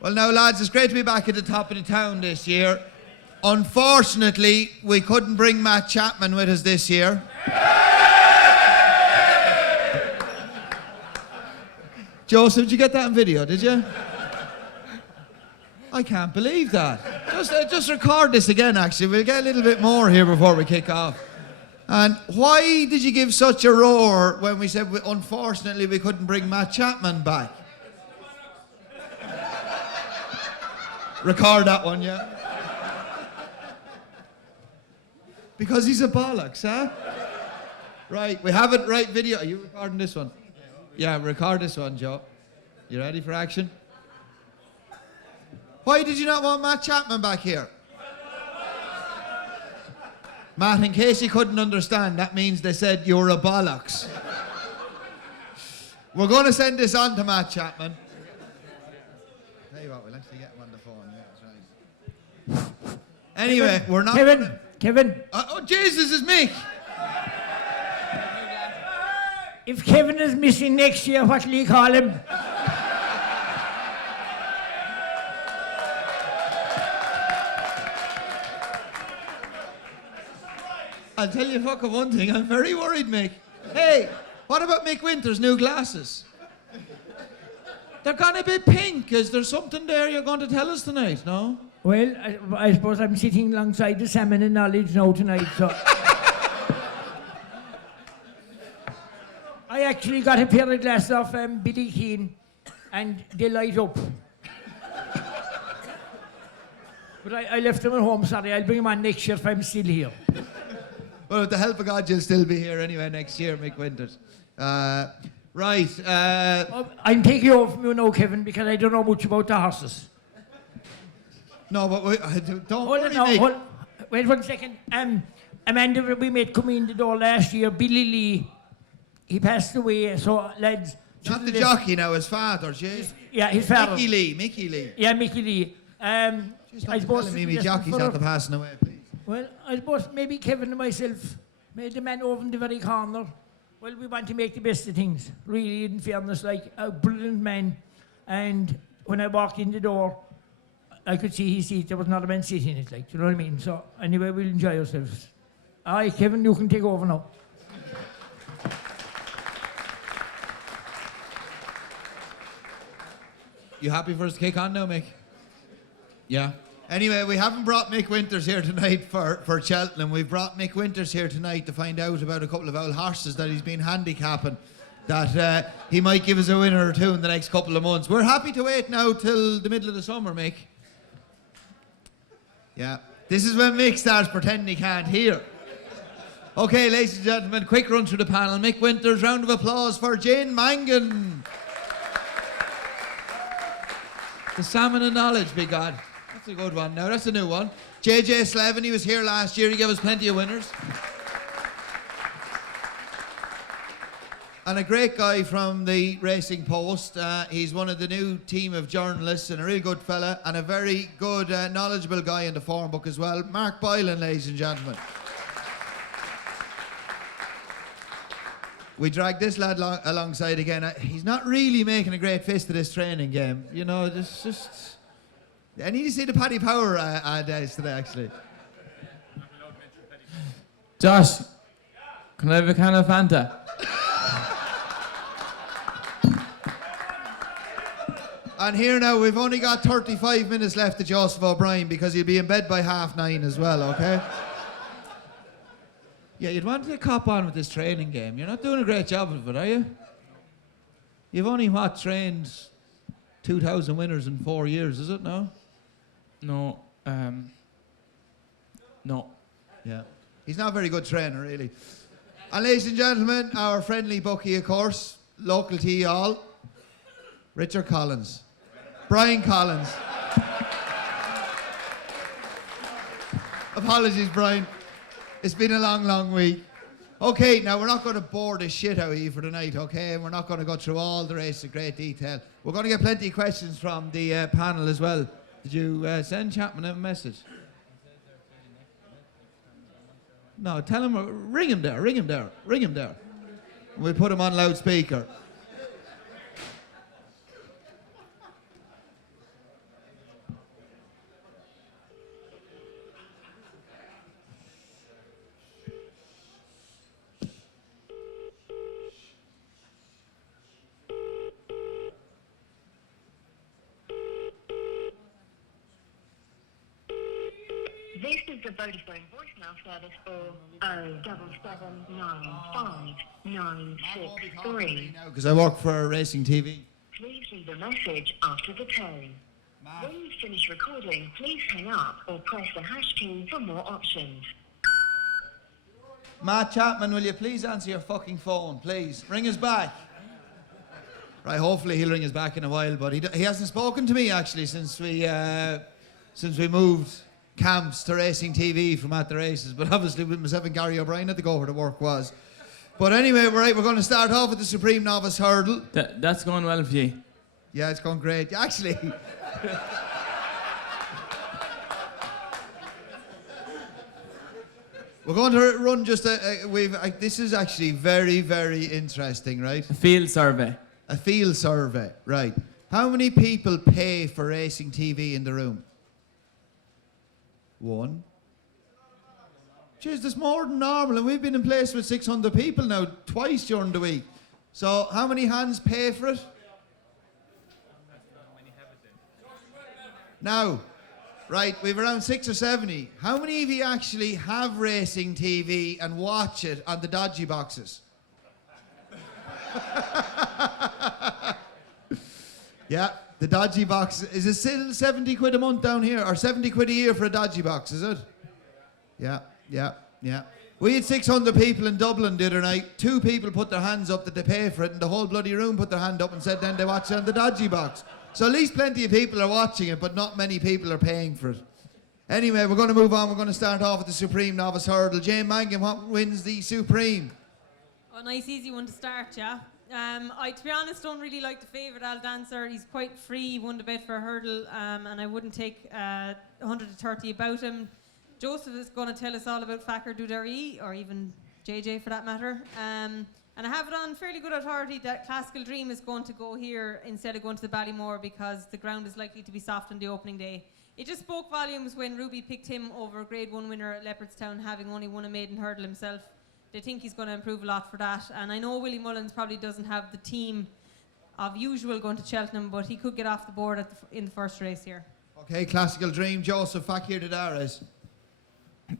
Well, now, lads, it's great to be back at the top of the town this year. Unfortunately, we couldn't bring Matt Chapman with us this year. Joseph, did you get that on video, did you? I can't believe that. Just record this again, actually. We'll get a little bit more here before we kick off. And why did you give such a roar when we said, unfortunately, we couldn't bring Matt Chapman back? Record that one, yeah? Because he's a bollocks, huh? Right, we have it right video. Are you recording this one? Yeah, record this one, Joe. You ready for action? Why did you not want Matt Chapman back here? Matt, in case you couldn't understand, that means they said you're a bollocks. We're going to send this on to Matt Chapman. Tell you what, we'll actually get him on the phone. Yeah, that's right. Anyway, we're not... Kevin. Oh, Jesus, it's me. If Kevin is missing next year, what will you call him? I'll tell you fucking one thing, I'm very worried, Mick. Hey, what about Mick Winter's new glasses? They're gonna be pink. Is there something there you're going to tell us tonight, no? Well, I suppose I'm sitting alongside the salmon in knowledge now tonight, so... I actually got a pair of glasses off Billy Keane, and they light up. But I left them at home, sorry. I'll bring them on next year if I'm still here. Well, with the help of God, you'll still be here anyway next year, Mick Winters. Right. I'm taking over from you now, Kevin, because I don't know much about the horses. No, but don't worry, Mick. Wait 1 second. Amanda, we made come in the door last year. Billy Lee, he passed away, so lads... Not the jockey now, his father, jeez. Yeah, his father. Mickey Lee. Yeah, Mickey Lee. I suppose... Telling me jockey's after passing away, please. Well, I suppose maybe Kevin and myself made the man over in the very corner. Well, we want to make the best of things, really, in fairness, like a brilliant man. And when I walked in the door, I could see his seat. There was another man sitting in it, like, do you know what I mean? So, anyway, we'll enjoy ourselves. Aye, Kevin, you can take over now. You happy for us to kick on now, Mick? Yeah. Anyway, we haven't brought Mick Winters here tonight for Cheltenham. We've brought Mick Winters here tonight to find out about a couple of old horses that he's been handicapping, that he might give us a winner or two in the next couple of months. We're happy to wait now till the middle of the summer, Mick. Yeah. This is when Mick starts pretending he can't hear. Okay, ladies and gentlemen, quick run through the panel. Mick Winters, round of applause for Jane Mangan. The Salmon of Knowledge, big God. That's a good one now. That's a new one. JJ Slevin, he was here last year. He gave us plenty of winners. And a great guy from the Racing Post. He's one of the new team of journalists and a real good fella and a very good, knowledgeable guy in the form book as well. Mark Boylan, ladies and gentlemen. We dragged this lad alongside again. He's not really making a great fist of this training game. You know, it's just... I need to see the Paddy Power days today, actually. Josh, can I have a can of Fanta? And here now, we've only got 35 minutes left to Joseph O'Brien because he'll be in bed by 9:30 as well, okay? Yeah, you'd want to cop on with this training game. You're not doing a great job of it, are you? You've only, trained 2,000 winners in 4 years, is it, no? No. No. Yeah. He's not a very good trainer, really. And ladies and gentlemen, our friendly bookie, of course, local to you all, Richard Collins. Brian Collins. Apologies, Brian. It's been a long, long week. Okay, now we're not going to bore the shit out of you for tonight, okay? And we're not going to go through all the race in great detail. We're going to get plenty of questions from the panel as well. Did you send Chapman a message? No, tell him, ring him there. We'll put him on loudspeaker. This is the Vodafone voicemail service for 07795963963. Because I work for Racing TV. Please leave a message after the tone. When you finish recording, please hang up or press the hash key for more options. Matt Chapman, will you please answer your fucking phone, please? Ring us back. Right, hopefully he'll ring us back in a while, but he hasn't spoken to me actually since we moved camps to Racing TV from At the Races, but obviously with myself and Gary O'Brien had to go where the work was. But anyway, we're going to start off with the Supreme Novice Hurdle. That's going well for you. Yeah, it's going great. Actually, we're going to run just this is actually very, very interesting, right? A field survey. A field survey, right. How many people pay for Racing TV in the room? 1. Jeez, there's more than normal, and we've been in place with 600 people now, twice during the week. So, how many hands pay for it? Now, right, we've around 6 or 70. How many of you actually have Racing TV and watch it on the dodgy boxes? Yeah, the dodgy box. Is it still 70 quid a month down here? Or 70 quid a year for a dodgy box, is it? Yeah. We had 600 people in Dublin the other night. 2 people put their hands up that they pay for it, and the whole bloody room put their hand up and said then they watch it on the dodgy box. So at least plenty of people are watching it, but not many people are paying for it. Anyway, we're going to move on. We're going to start off with the Supreme Novice Hurdle. Jane Mangan, what wins the Supreme? Oh, nice, easy one to start, yeah. I, to be honest, don't really like the favourite Al Dancer. He's quite free. He won the bet for a hurdle, and I wouldn't take 130 about him. Joseph is going to tell us all about Fakir Dudari, or even JJ for that matter. And I have it on fairly good authority that Classical Dream is going to go here instead of going to the Ballymore because the ground is likely to be soft on the opening day. It just spoke volumes when Ruby picked him over Grade 1 winner at Leopardstown, having only won a maiden hurdle himself. They think he's going to improve a lot for that. And I know Willie Mullins probably doesn't have the team of usual going to Cheltenham, but he could get off the board in the first race here. Okay, Classical Dream, Joseph Fakir Dadares.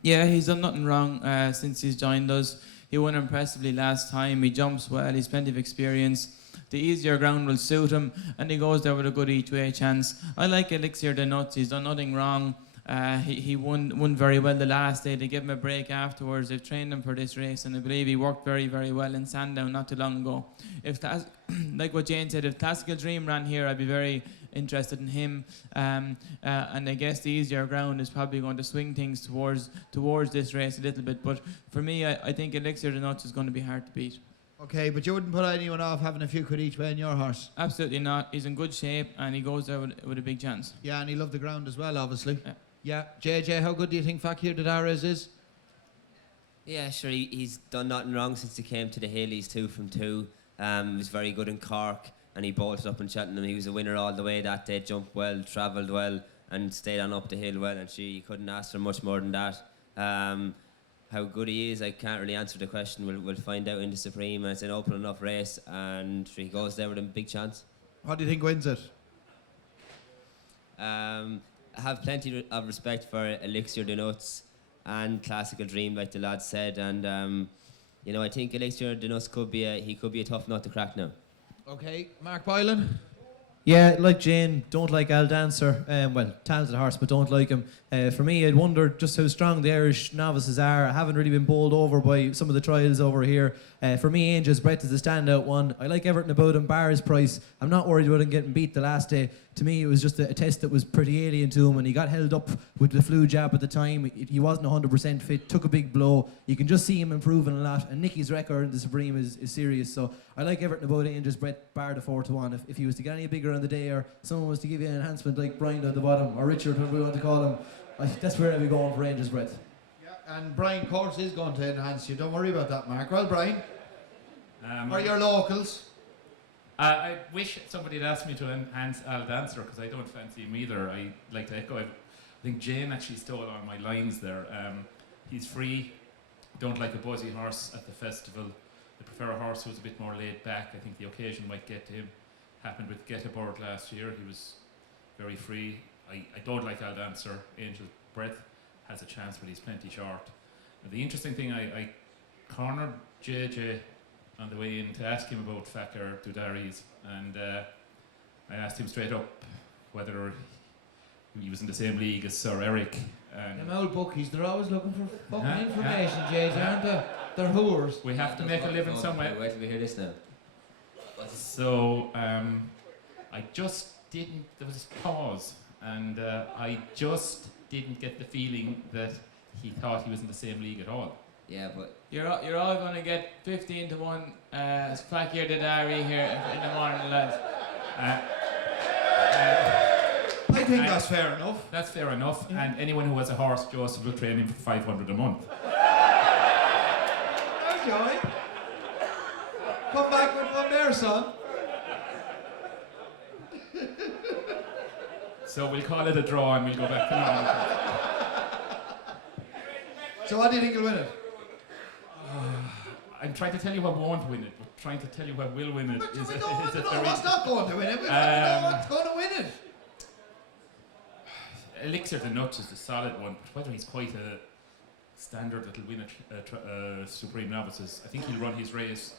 Yeah, he's done nothing wrong since he's joined us. He won impressively last time. He jumps well. He's plenty of experience. The easier ground will suit him, and he goes there with a good each-way chance. I like Elixir the Nuts. He's done nothing wrong. He won very well the last day. They gave him a break afterwards. They've trained him for this race, and I believe he worked very, very well in Sandown not too long ago. Like what Jane said, if Classical Dream ran here, I'd be very interested in him. And I guess the easier ground is probably going to swing things towards this race a little bit. But for me, I think Elixir the Nuts is going to be hard to beat. Okay, but you wouldn't put anyone off having a few quid each way in your horse? Absolutely not. He's in good shape, and he goes there with a big chance. Yeah, and he loved the ground as well, obviously. Yeah. JJ, how good do you think Fakir Dadares is? Yeah, sure, he's done nothing wrong since he came to the hill. He's 2 from 2. He was very good in Cork, and he bolted up in Cheltenham. He was a winner all the way that day, jumped well, travelled well, and stayed on up the hill well, and you couldn't ask for much more than that. How good he is, I can't really answer the question. We'll find out in the Supreme, and it's an open enough race, and he goes there with a big chance. What do you think wins it? I have plenty of respect for Elixir the Nuts and Classical Dream, like the lads said, and I think Elixir the Nuts could be a tough nut to crack now. Okay, Mark Boylan. Yeah, like Jane, don't like Al Dancer. Well, talented horse, but don't like him. For me, I'd wonder just how strong the Irish novices are. I haven't really been bowled over by some of the trials over here. For me, Angel's Breath is a standout one. I like everything about him, bar his price. I'm not worried about him getting beat the last day. To me, it was just a test that was pretty alien to him, and he got held up with the flu jab at the time. He wasn't 100% fit, took a big blow. You can just see him improving a lot, and Nicky's record in the Supreme is serious. So I like everything about Angel's Breath, bar the 4-1. If he was to get any bigger on the day, or someone was to give you an enhancement like Brian at the bottom, or Richard, whatever we want to call him, that's where I'd be going for Angel's Breath. Yeah, and Brian Course is going to enhance you. Don't worry about that, Mark. Well, Brian, are your locals? I wish somebody had asked me to enhance Al Dancer because I don't fancy him either. I like to echo. I think Jane actually stole all my lines there. He's free. Don't like a buzzy horse at the festival. I prefer a horse who's a bit more laid back. I think the occasion might get to him. Happened with Get Aboard last year. He was very free. I don't like Al Dancer, Angel's Breath. has a chance, but he's plenty short. And the interesting thing, I cornered JJ on the way in to ask him about Fakir Dudaris, and I asked him straight up whether he was in the same league as Sir Eric. And Them old bookies, they're always looking for fucking information, JJ, aren't they? They're whores. we have to make a living somewhere. Wait till we hear this now. So I just didn't. There was a pause, and I just didn't get the feeling that he thought he was in the same league at all. Yeah, but You're all going to get 15 to 1 Fakir Dadari here in the morning, lads. I think that's fair enough. That's fair enough. And anyone who has a horse, Joseph will train him for 500 a month. There's Joey. Come back with one there, son. So we'll call it a draw, and we'll go back to normal. So what do you think will win it? I'm trying to tell you what won't win it, but trying to tell you what will win it But is we a don't want to know very what's not going to win it. We want to know what's going to win it. Elixir the Nuts is the solid one, but whether he's quite a standard that'll win a Supreme Novices, I think he'll run his race.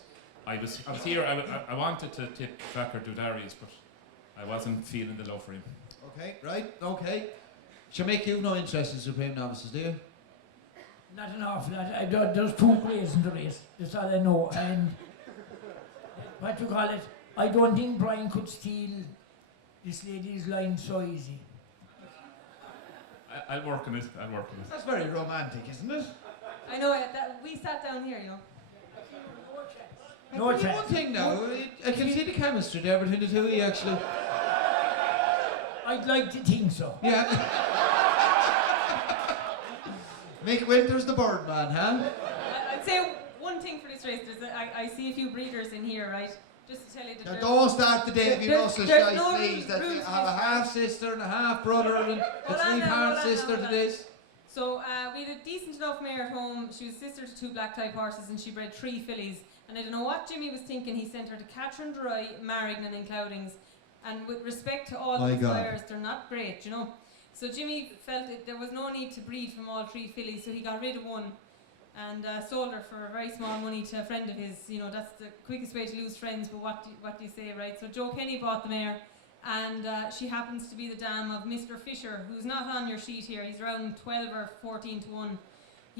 I was here. I wanted to tip Fakir Dudaris, but I wasn't feeling the love for him. Okay, right, okay. Shamik, you've no interest in Supreme Novices, do you? Not an awful lot. There's 2 grades in the race. That's all I know. And what you call it? I don't think Brian could steal this lady's line so easy. I'll work on it. That's very romantic, isn't it? I know that we sat down here, you know. No I'll tell you chance. one thing now, I can see the chemistry there between the two of you, actually. I'd like to think so. Yeah. Mick Winter's the Birdman, huh? I'd say one thing for this race is that I see a few breeders in here, right? Just to tell you that Now there's- don't start the Davy There's- Russell there's shite, no please. That rules you to have a this. half sister and a half brother and a Hold on now, three-part hold on sister now, to hold on. this. So we had a decent enough mare at home. She was sister to 2 black type horses, and she bred 3 fillies. And I don't know what Jimmy was thinking. He sent her to Catherine Dry, Marignan and Cloudings. And with respect to all My the God. sires, they're not great, you know. So Jimmy felt there was no need to breed from all 3 fillies, so he got rid of one and sold her for very small money to a friend of his. You know, that's the quickest way to lose friends, but what do you say, right? So Joe Kenny bought the mare, and she happens to be the dam of Mr. Fisher, who's not on your sheet here. He's around 12 or 14 to 1.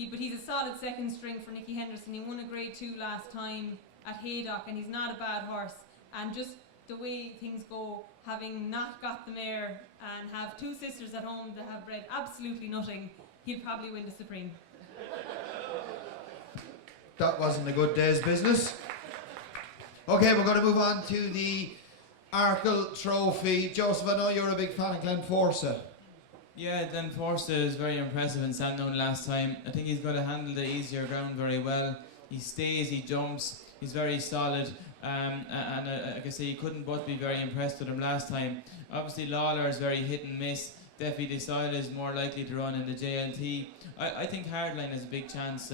But he's a solid second string for Nicky Henderson. He won a grade 2 last time at Haydock, and he's not a bad horse. And just the way things go, having not got the mare and have 2 sisters at home that have bred absolutely nothing, he'll probably win the Supreme. That wasn't a good day's business. Okay, we're going to move on to the Arkle Trophy. Joseph, I know you're a big fan of Glen Forsa. Yeah, Dan Forster is very impressive in Sandown last time. I think he's going to handle the easier ground very well. He stays, he jumps, he's very solid. And like I say, you couldn't but be very impressed with him last time. Obviously, Lawler is very hit and miss. Defi Desailly is more likely to run in the JLT. I think Hardline has a big chance.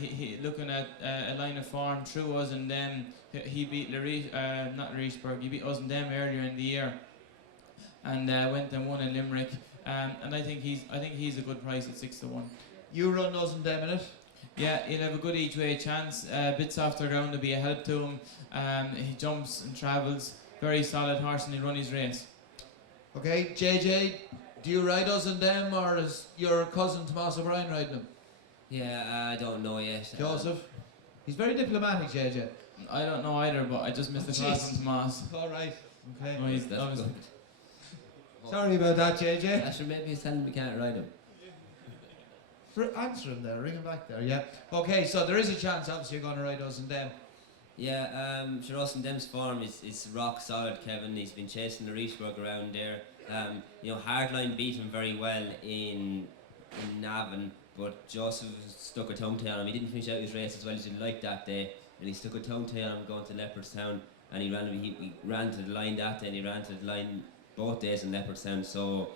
He looking at a line of form through us and them. He beat not Leishburg, he beat us and them earlier in the year. And went and won in Limerick. And I think he's a good price at 6 to 1. You run those in them, innit? Yeah, he'll have a good each way chance. Bit softer ground will be a help to him. He jumps and travels. Very solid horse, and he'll run his race. Okay, JJ, do you ride us in them, or is your cousin Tomas O'Brien riding them? yeah, I don't know yet. Joseph? He's very diplomatic, JJ. I don't know either, but I just missed the class Jeez. from Tomas. All right. Okay. No, he's That's obviously. good. Sorry about that, JJ. I should maybe tell him we can't ride him. Answer him there, ring him back there, yeah. Okay, so there is a chance, obviously, you're going to ride us in them. Yeah, sure, Austin Dem's form is rock solid, Kevin. He's been chasing the Leishburg around there. You know, Hardline beat him very well in Navan, but Joseph stuck a tongue tail on him. He didn't finish out his race as well as he'd like that day, and he stuck a tongue tail on him going to Leopardstown, and he ran to the line that day, and he ran to the line both days in Leopardstown, so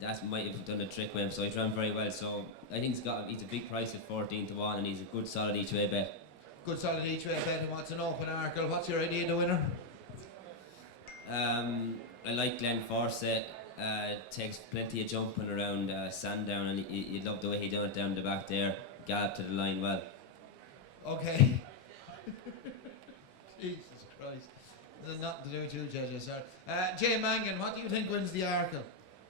that might have done a trick with him. So he's ran very well, so I think he's a big price at 14 to 1, and he's a good solid each way bet. Good solid each way bet. Who wants an open Arkle? What's your idea of the winner? I like Glen Forsett. takes plenty of jumping around Sandown, and you'd love the way he done it down the back there. Galloped to the line well. Okay. Jesus Christ. There's nothing to do with you, judges, sir. Jay Mangan, what do you think wins the Arkle?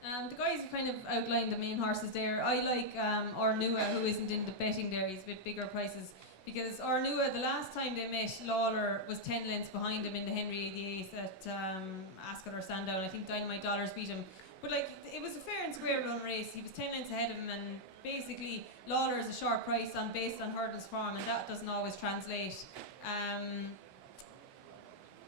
The guys have kind of outlined the main horses there. I like Ornua, who isn't in the betting there. He's a bit bigger prices. Because Ornua, the last time they met, Lawler was 10 lengths behind him in the Henry VIII at Ascot or Sandown. I think Dynamite Dollars beat him. But like, it was a fair and square run race. He was 10 lengths ahead of him, and basically Lawler is a short price based on hurdles form, and that doesn't always translate.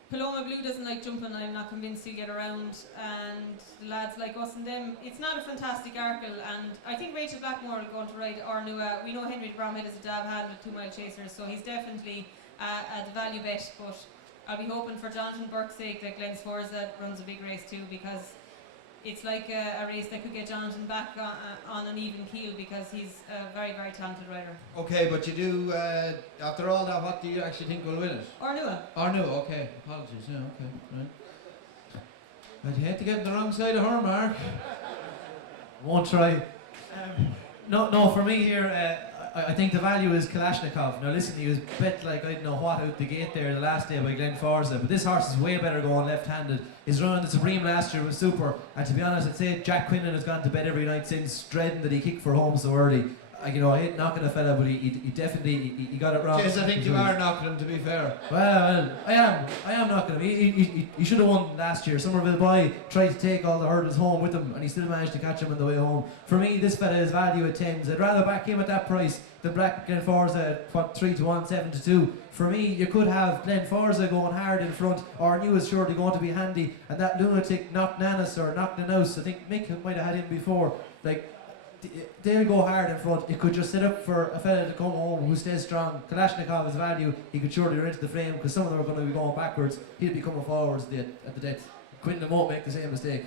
Paloma Blue doesn't like jumping. I'm not convinced he'll get around, and the lads like us and them. It's not a fantastic Arkle, and I think Rachel Blackmore will go on to ride Ornua. We know Henry de Bromhead is a dab hand with 2 mile chasers, so he's definitely the value bet. But I'll be hoping for Jonathan Burke's sake that Glen Sforza runs a big race too, because it's like a race that could get Jonathan back on an even keel, because he's a very, very talented rider. Okay, but you do, after all that, what do you actually think will win it? Ornua. Ornua, okay. Apologies, yeah, okay, right. I'd hate to get on the wrong side of her, Mark. Won't try. No, for me here, I think the value is Kalashnikov. Now listen, he was bet like I don't know what out the gate there the last day by Glen Forza, but this horse is way better going left-handed. His run on the Supreme last year was super, and to be honest, I'd say Jack Quinlan has gone to bed every night since, dreading that he kicked for home so early. I hate knocking a fella, but he definitely he got it wrong. Yes, I think you are knocking him, to be fair. Well, I am knocking him. He should have won last year. Somerville Boy tried to take all the hurdles home with him, and he still managed to catch him on the way home. For me, this fella is value at 10s. I'd rather back him at that price than Black Glen Forza at 3 to 1, 7 to 2. For me, you could have Glen Forza going hard in front, or New is surely going to be handy, and that lunatic Knock Nanis or Knock Nanos, I think Mick might have had him before. Like, they'll go hard in front. It could just set up for a fella to come home who stays strong. Kalashnikov is value. He could surely run into the frame, because some of them are going to be going backwards. He'll be coming forwards at the death. Quinton won't make the same mistake.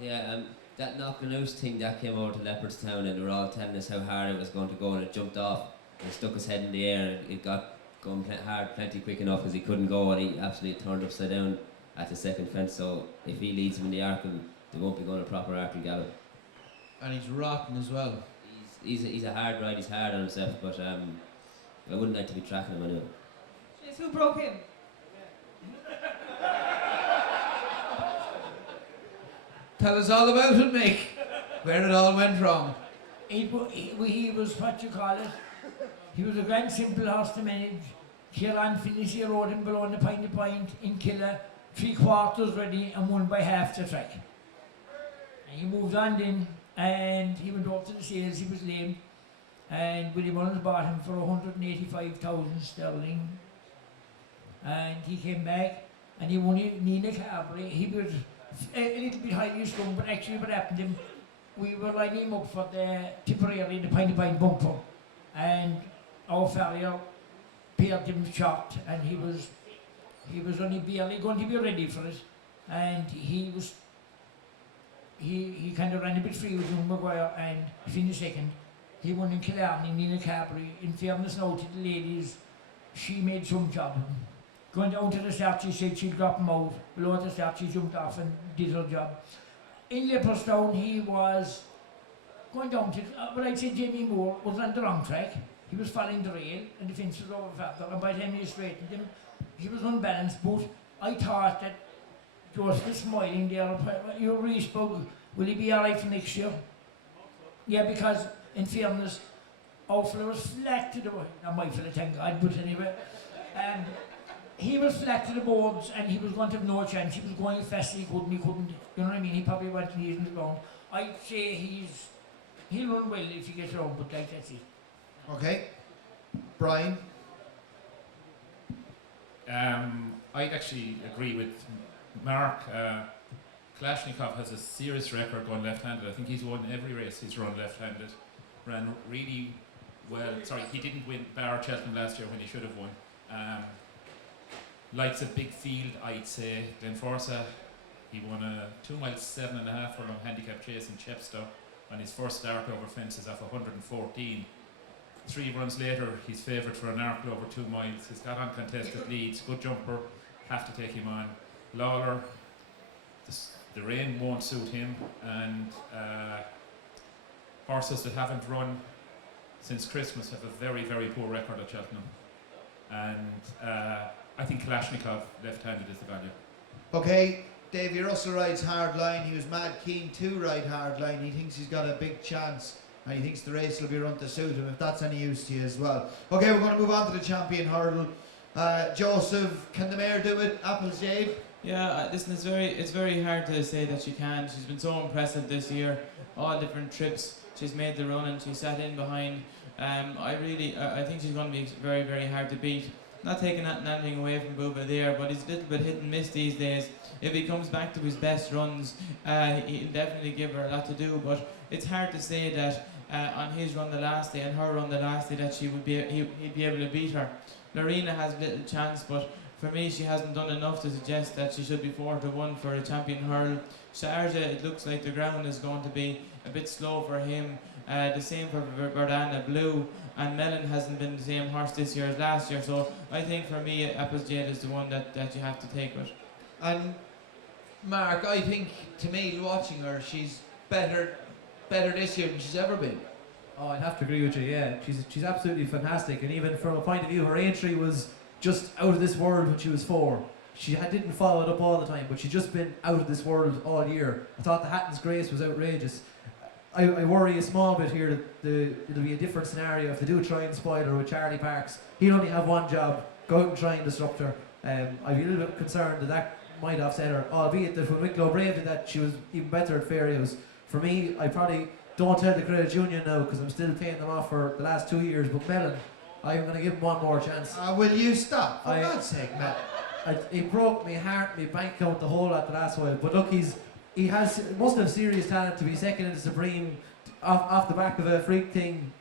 Yeah, that knocking out thing that came over to Leopardstown, and they were all telling us how hard it was going to go, and it jumped off and stuck his head in the air, and it got going hard plenty quick enough as he couldn't go, and he absolutely turned upside down at the second fence. So if he leads him in the Arkle, they won't be going a proper Arkle gallop. And he's rotten as well. He's a hard ride, he's hard on himself, but I wouldn't like to be tracking him anyway. Jeez, who broke him? Tell us all about it, Mick. Where it all went wrong. He was what you call it. He was a grand simple horse to manage. Kieran finished, he rode him below the point in Killer, 3/4 ready and won by half the track. And he moved on then, and he went up to the sales. He was lame, and Willie Mullins bought him for 185,000 sterling. And he came back, and he won Nina Carberry. He was a little bit highly strung, but actually what happened to him, we were lining him up for the Tipperary in the Piney Pine bumper, and our farrier paired him short, and he was only barely going to be ready for it, and he kind of ran a bit free with young Maguire and finished second. He won in Killarney, Nina Carberry. In fairness now to the ladies, she made some job. Going down to the start, she said she'd drop him out. Below the start, she jumped off and did her job. In Leopardstown, he was going down to, but I'd say Jamie Moore was on the wrong track. He was following the rail, and the fence was over further, and by the time he straightened him, he was unbalanced. But I thought that Joseph was smiling there. You really spoke. Will he be alright for next year? Yeah, because in fairness, our fella was flat to the board. Not my fella, thank God, but anyway. He was flat to the boards, and he was going to have no chance. He was going as fast as he couldn't. You know what I mean? He probably went to knees in the ground. I'd say he'll run well if he gets around, but like that's it. Okay. Brian? I'd actually agree with Mark. Kalashnikov has a serious record going left-handed. I think he's won every race he's run left-handed. Ran really well. Sorry, he didn't win bar Cheltenham last year when he should have won. Likes a big field, I'd say. Glen Forza, he won a 2 mile 7.5 furlong handicap chase in Chepstow on his first start over fences off 114. 3 runs later, he's favoured for an Arkle over 2 miles. He's got uncontested leads, good jumper, have to take him on. Lawler, the rain won't suit him, and horses that haven't run since Christmas have a very, very poor record at Cheltenham. And I think Kalashnikov left-handed is the value. Okay, Davy Russell rides hard line. He was mad keen to ride hard line. He thinks he's got a big chance, and he thinks the race will be run to suit him, if that's any use to you as well. Okay, we're going to move on to the champion hurdle. Joseph, can the mare do it? Apples Jade? Yeah, listen, it's very hard to say that she can. She's been so impressive this year. All different trips, she's made the run and she sat in behind. I think she's going to be very, very hard to beat. Not taking anything away from Bouba there, but he's a little bit hit and miss these days. If he comes back to his best runs, he'll definitely give her a lot to do. But it's hard to say that on his run the last day and her run the last day that he'd be able to beat her. Lorena has little chance, but for me she hasn't done enough to suggest that she should be 4-1 for a champion hurl. Sharjah, it looks like the ground is going to be a bit slow for him. The same for Verdana Blue, and Mellon hasn't been the same horse this year as last year, so I think for me Apples Jade is the one that you have to take with. And Mark, I think, to me, watching her, she's better this year than she's ever been. Oh, I'd have to agree with you, yeah. She's absolutely fantastic, and even from a point of view, her entry was just out of this world when she was 4. She didn't follow it up all the time, but she's just been out of this world all year. I thought the Hatton's Grace was outrageous. I worry a small bit here that it'll be a different scenario if they do try and spoil her with Charlie Parks. He'll only have one job, go out and try and disrupt her. I'd be a little bit concerned that might offset her, albeit that when Wicklow Brave did that, she was even better at fair use. For me, I probably don't tell the Credit Union now because I'm still paying them off for the last 2 years, but Mellon, I'm going to give him one more chance. Will you stop? For God's sake, Mellon. He broke my heart, my bank account, the whole lot the last while, but look, he must have serious talent to be second in the Supreme off the back of a freak thing,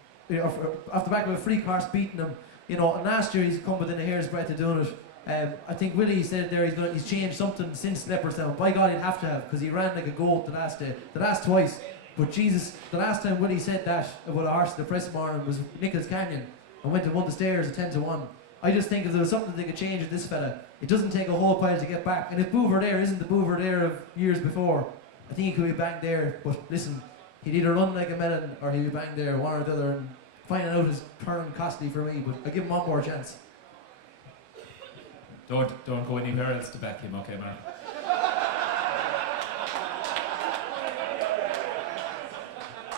off the back of a freak horse beating him, and last year he's come within a hair's breadth of doing it. I think Willie said there he's changed something since Leopardstown. By God, he'd have to have, because he ran like a goat the last twice. But Jesus, the last time Willie said that about a horse at the press morning was Nichols Canyon, and went and won the stairs at 10-1. I just think if there was something they could change with this fella, it doesn't take a whole pile to get back. And if Bouver there isn't the Bouver there of years before, I think he could be banged there. But listen, he'd either run like a melon or he'd be banged there, one or the other. And finding out is turn costly for me, but I give him one more chance. Don't go anywhere else to back him, okay, man?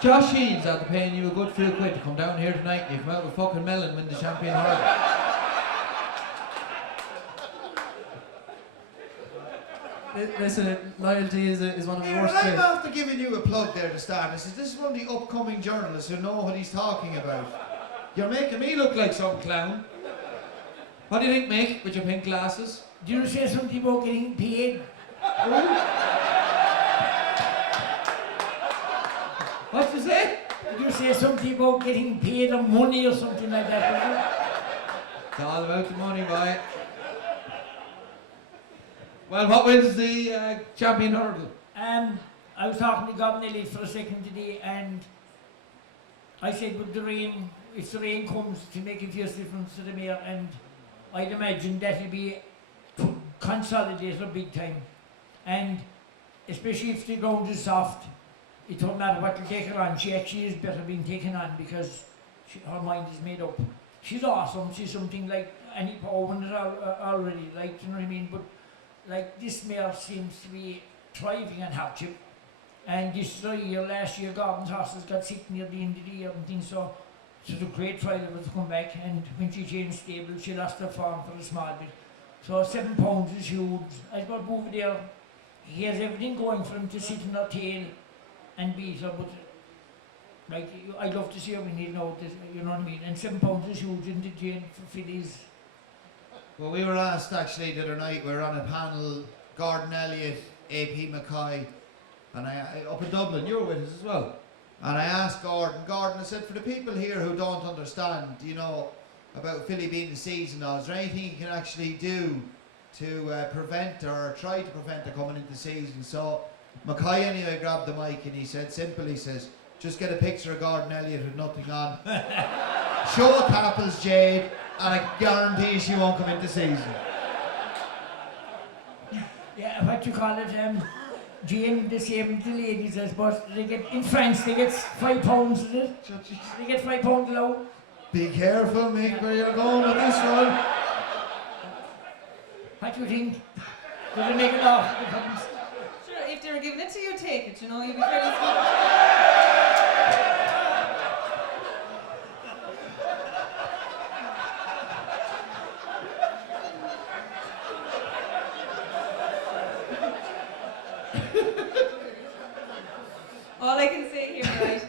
Josh Shields, after paying you a good few quid to come down here tonight, and you come out with fucking Mellon, win the champion hurdle. Listen, loyalty is one of the worst I'm traits. after giving you a plug there to start. This is one of the upcoming journalists who know what he's talking about. You're making me look like some clown. What do you think, Mick, with your pink glasses? Do you say something about getting paid? What you say? Did you say something about getting paid on money or something like that? It's all about the money, boy. Well, what wins the champion hurdle? I was talking to Gordon for a second today, and I said, with the rain, if the rain comes, to make a fierce difference to the mare, and I'd imagine that'll be consolidated big time. And especially if the ground is soft, it don't matter what you take her on, she actually is better being taken on because her mind is made up. She's awesome, she's something like any power winner already, like, you know what I mean? But like this mare seems to be thriving on hardship. And this year, last year, Gordon's horses got sick near the end of the year and things, so it was a great trial of her to come back. And when she changed stable, she lost her form for a small bit. So 7 pounds is huge. I got over there. He has everything going for him to sit in her tail and beat her, but like I'd love to see her win, you know what I mean. And 7 pounds is huge in the gin for fillies. Well, we were asked actually the other night, we were on a panel, Gordon Elliott, AP Mackay, and I up in Dublin, you were with us as well. And I asked Gordon, I said, for the people here who don't understand, about filly being the season, is there anything you can actually do to prevent or try to prevent her coming into the season? So Mackay anyway grabbed the mic and he said, simple, he says, just get a picture of Gordon Elliott with nothing on. Show a Apples Jade, and I guarantee she won't come into season. Yeah, what you call it, Jane, the same the ladies, I suppose. They get in France. They get £5, is it? They get £5 low. Be careful, Mick, where you're going with this one. What do you think? Do they make it off? Sure, if they were giving it to you, take it, you know, you'd be fairly smart. All I can say here, right,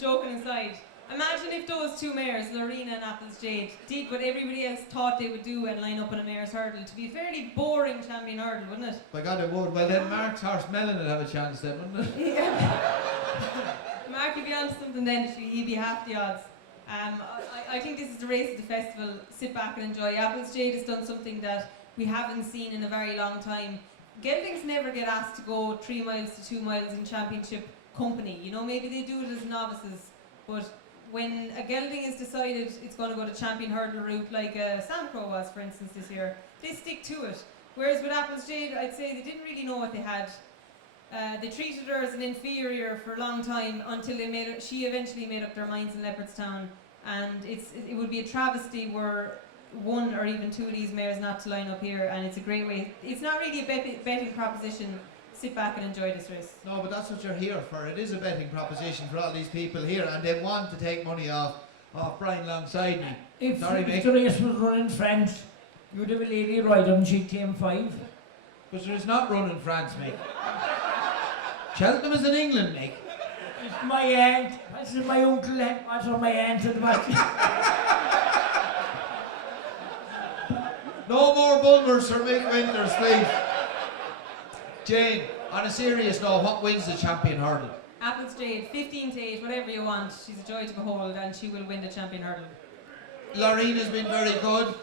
joking aside, imagine if those two mares, Lorena and Apples Jade, did what everybody else thought they would do and line up on a mare's hurdle. To be a fairly boring champion hurdle, wouldn't it? By God, it would. Well, then Mark's horse Melon would have a chance then, wouldn't it? Yeah. Mark would be on to something then, he'd be half the odds. I think this is the race of the festival. Sit back and enjoy. Apples Jade has done something that we haven't seen in a very long time. Geldings never get asked to go 3 miles to 2 miles in championship company. You know, maybe they do it as novices, but when a gelding is decided it's going to go the champion hurdle route, like Sandcrow was, for instance, this year, they stick to it. Whereas with Apples Jade, I'd say they didn't really know what they had. They treated her as an inferior for a long time until she eventually made up their minds in Leopardstown. And it would be a travesty were 1 or even 2 of these mares not to line up here, and it's a great way. It's not really a betting proposition. Sit back and enjoy this race. No, but that's what you're here for. It is a betting proposition for all these people here, and they want to take money off Brian alongside me. If Sorry, the Mick. race was run in France, you'd have a lady ride and she'd claim 5. But there is not run in France, Mick. Cheltenham is in England, Mick. It's my aunt, this is my uncle, what's on my aunt at the back. No more Bulmers for Mick Winters, please. Jane, on a serious note, what wins the champion hurdle? Apples Jade, 15 to 8, whatever you want. She's a joy to behold, and she will win the champion hurdle. Lorena's been very good.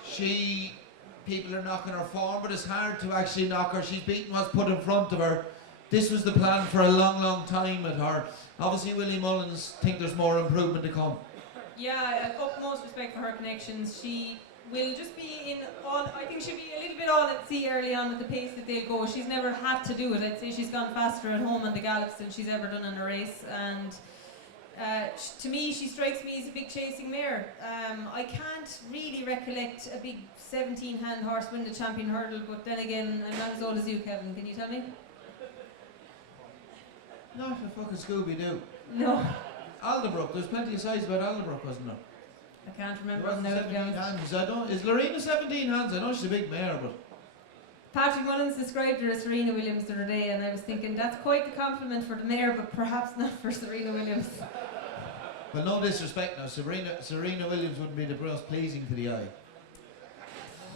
People are knocking her form, but it's hard to actually knock her. She's beaten what's put in front of her. This was the plan for a long, long time with her. Obviously, Willie Mullins think there's more improvement to come. Yeah, utmost respect for her connections. She will just be in all, I think she'll be a little bit all at sea early on at the pace that they'll go. She's never had to do it. I'd say she's gone faster at home on the gallops than she's ever done in a race. And to me, she strikes me as a big chasing mare. I can't really recollect a big 17-hand horse win the champion hurdle, but then again, I'm not as old as you, Kevin. Can you tell me? Not a fucking Scooby-Doo. No. Alderbrook, there's plenty of size about Alderbrook, wasn't there? I can't remember. There wasn't 17 hands. Is Lorena 17 hands? I know she's a big mare, but... Patrick Mullins described her as Serena Williams the other day, and I was thinking that's quite the compliment for the mare, but perhaps not for Serena Williams. Well, no disrespect now. Serena Williams wouldn't be the most pleasing to the eye.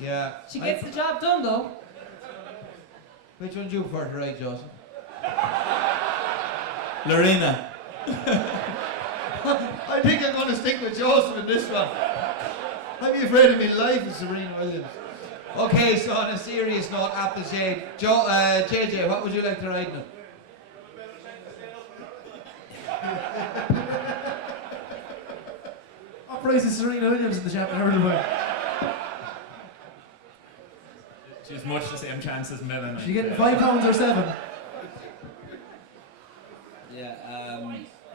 Yeah. She gets the job done, though. Which one do you prefer to ride, Joseph? Lorena. I think I'm going to stick with Joseph in this one. I'd be afraid of my life with Serena Williams. Okay, so on a serious note, Apples Jade. JJ, what would you like to ride now? What price is Serena Williams in the champion hurdle by? She has much the same chance as Melon. She getting £5 or 7?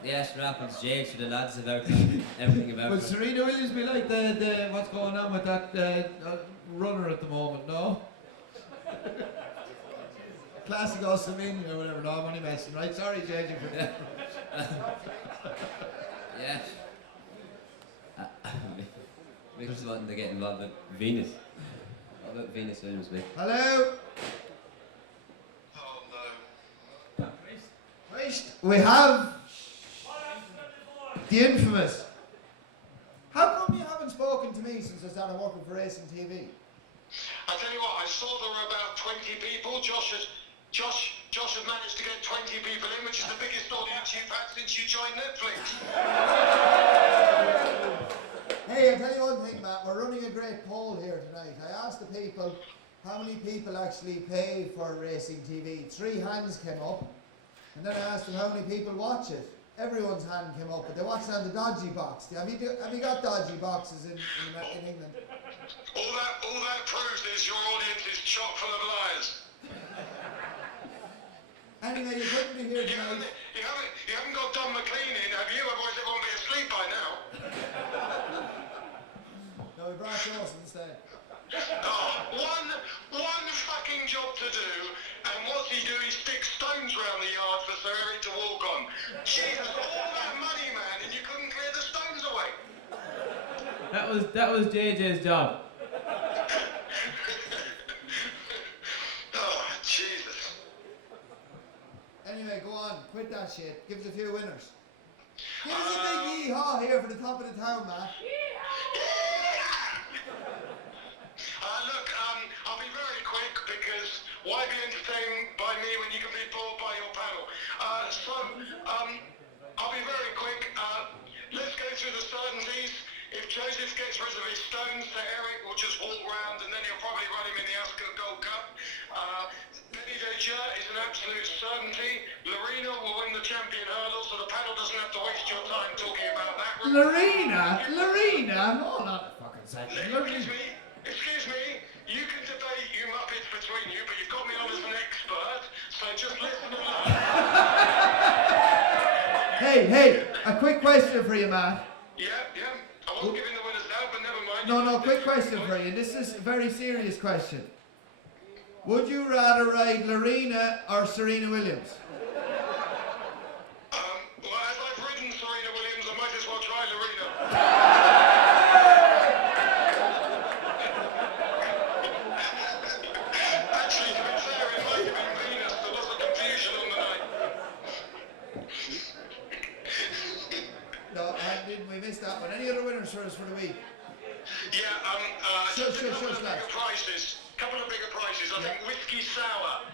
Yeah, sure, Apples Jade, sure, the lads have everything about Will her. Serena Williams be like the what's going on with that runner at the moment, no? Classic Ossamini or whatever, no, I'm only messing, right? Sorry, JJ, for that. Yeah. Mick was wanting to get involved with Venus. What about Venus Williams, Mick? Hello? Oh no. Right, we have the infamous. How come you haven't spoken to me since I started working for Racing TV? I tell you what, I saw there were about 20 people. Josh has managed to get 20 people in, which is the biggest audience you've had since you joined Netflix. Hey, I'll tell you one thing, Matt. We're running a great poll here tonight. I asked the people how many people actually pay for Racing TV. 3 hands came up. And then I asked them how many people watch it. Everyone's hand came up, but they watch it on the dodgy box. Have you got dodgy boxes in England? All that proves is your audience is chock full of liars. Anyway, you couldn't be here You tonight. haven't got Don McLean in, have you? Otherwise everyone will be asleep by now. No, we brought Joseph instead. One fucking job to do, and what's he do? He sticks stones round the yard for Sir Eric to walk on. Jesus, all that money, man, and you couldn't clear the stones away. That was JJ's job. Oh, Jesus. Anyway, go on. Quit that shit. Give us a few winners. Give us a big yee-haw here for the top of the town, Matt. Look, I'll be very quick because why be entertained by me when you can be bored by your panel? I'll be very quick. Let's go through the certainties. If Joseph gets rid of his stones, Sir Eric will just walk round and then he'll probably run him in the Ascot Gold Cup. Benny Deja is an absolute certainty. Lorena will win the champion hurdle, so the panel doesn't have to waste your time talking about that. Lorena? Hold on a fucking second. Excuse me, you can debate, you muppets, between you, but you've got me on as an expert, so just listen and learn. Hey, a quick question for you, Matt. Yeah, I won't give in the winners now, but never mind. No, quick question for you. This is a very serious question. Would you rather ride Lorena or Serena Williams? Well, as I've ridden Serena Williams, I might as well try Lorena. Actually, to be fair, it might have been Venus. There was a confusion on the night. No, didn't we miss that one? Any other winners for us for the week? Yeah, Shush, just a couple of lads. bigger prizes. I think Whiskey Sour.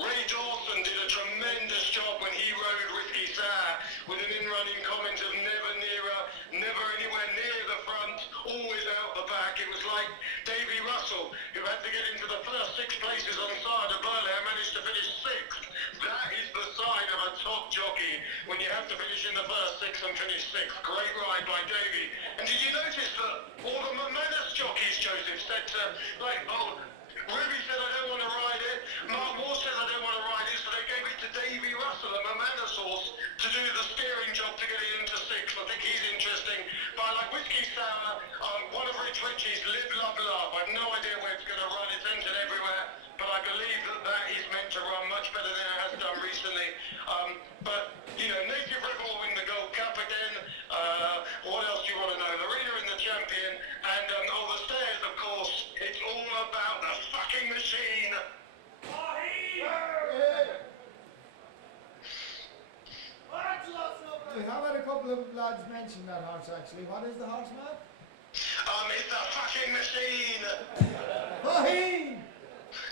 Ray Dawson did a tremendous job when he rode Whiskey Sour with an in-running comment of never nearer, never anywhere near the front, always out the back. It was like Davy Russell, who had to get into the first 6 places on side of Burley and managed to finish 6th. That is the sign of a top jockey, when you have to finish in the first 6 and finish 6th. Great ride by Davy. And did you notice that all the McManus jockeys, Joseph, said Ruby said, I don't want to ride it. Mark Moore said, I don't want to ride it, so they gave it to Davy Russell, a McManus horse, to do the steering job to get it into 6th. I think he's interesting. But I like Whiskey Sour, one of Rich Ritchie's, Live, Love, Laugh. I have no idea where it's going to run. It's entered everywhere. But I believe that is meant to run much better than it has done recently. Native Rebel will win the Gold Cup again. What else do you want to know? Lorena in the champion. And the stairs, of course. It's all about the fucking machine. We have had a couple of lads mention that horse actually. What is the horse, Matt? It's the fucking machine. Faheen!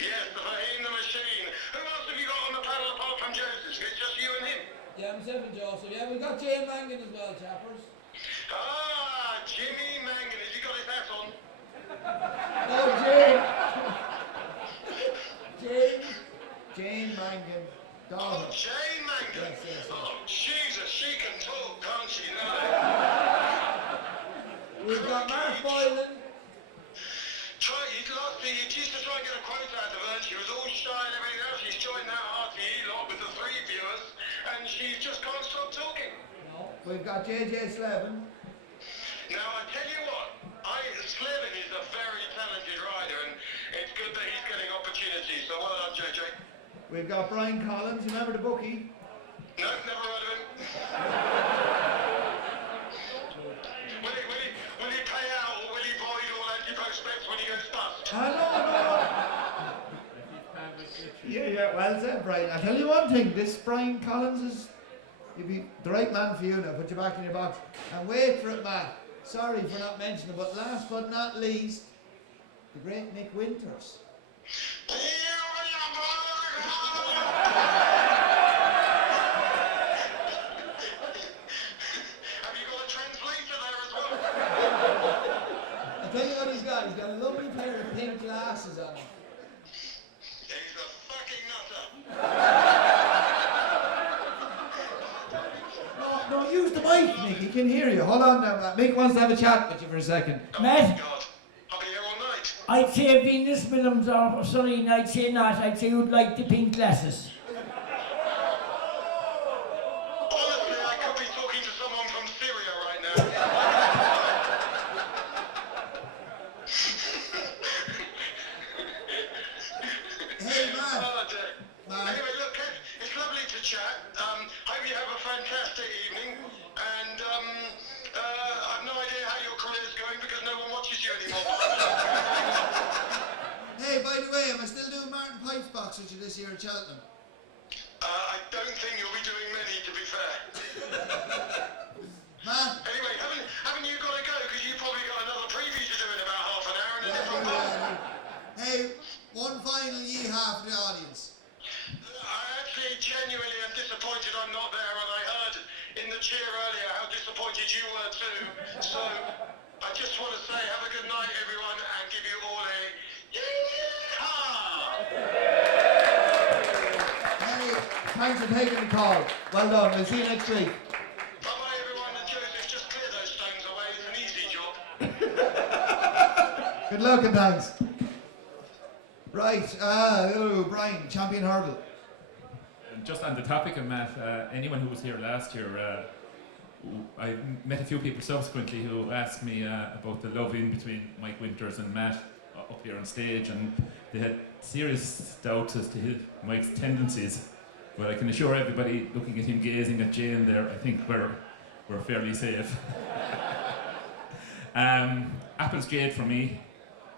Yes, the Faheen the machine. Who else have you got on the panel apart from Joseph? It's just you and him. Yeah, myself and Joseph. Yeah, we've got Jay Mangan as well, chappers. Jimmy Mangan. Has he got his hat on? Oh, Jane Mangan. Daughter. Oh, Jane Mangan. Yes. Oh, Jesus, she can talk, can't she? No. We've got Mark Boylan. He used to try and get a quote out of her. She was all shy and everything else. She's joined that RTE lot with the 3 viewers, and she just can't stop talking. No. We've got JJ Slevin. Now, I tell you what, Slevin is a very talented rider, and it's good that he's getting opportunities, so well done, JJ. We've got Brian Collins. Remember the bookie? No, never heard of him. Will he pay out, or will he void all anti-prospects when he goes bust? No. Yeah, well said, Brian. I tell you one thing, this Brian Collins he'd be the right man for you now. Put you back in your box. And wait for it, Matt. Sorry for not mentioning it, but last but not least, the great Nick Winters. Have you got a translator there as well? I'll tell you what he's got. He's got a lovely pair of pink glasses on him. He's a fucking nutter. No, use the mic, Nick. He can hear you. Hold on now, Matt. Mick wants to have a chat with you for a second. Matt, God, I'll be here all night. I'd say Venus Williams or Serena, I'd say not. I'd say you'd like the pink glasses. with you this year at Cheltenham? I don't think you'll be doing many, to be fair. Man. Anyway, haven't you got to go? Because you probably got another preview to do in about half an hour in a different part. Hey, one final yeehaw for the audience. I actually genuinely am disappointed I'm not there, and I heard in the cheer earlier how disappointed you were too. So I just want to say have a good night, everyone, and give you all a yeehaw! Hey, thanks for taking the call. Well done. We'll see you next week. Bye-bye, everyone. And Joseph, just clear those stones away. It's an easy job. Good luck and thanks. Right, Brian, champion hurdle. Just on the topic of Matt, anyone who was here last year, I met a few people subsequently who asked me about the love-in between Mike Winters and Matt up here on stage, and they had serious doubts as to Mike's tendencies. But I can assure everybody looking at him gazing at Jane there, I think we're fairly safe. Apple's Jade for me.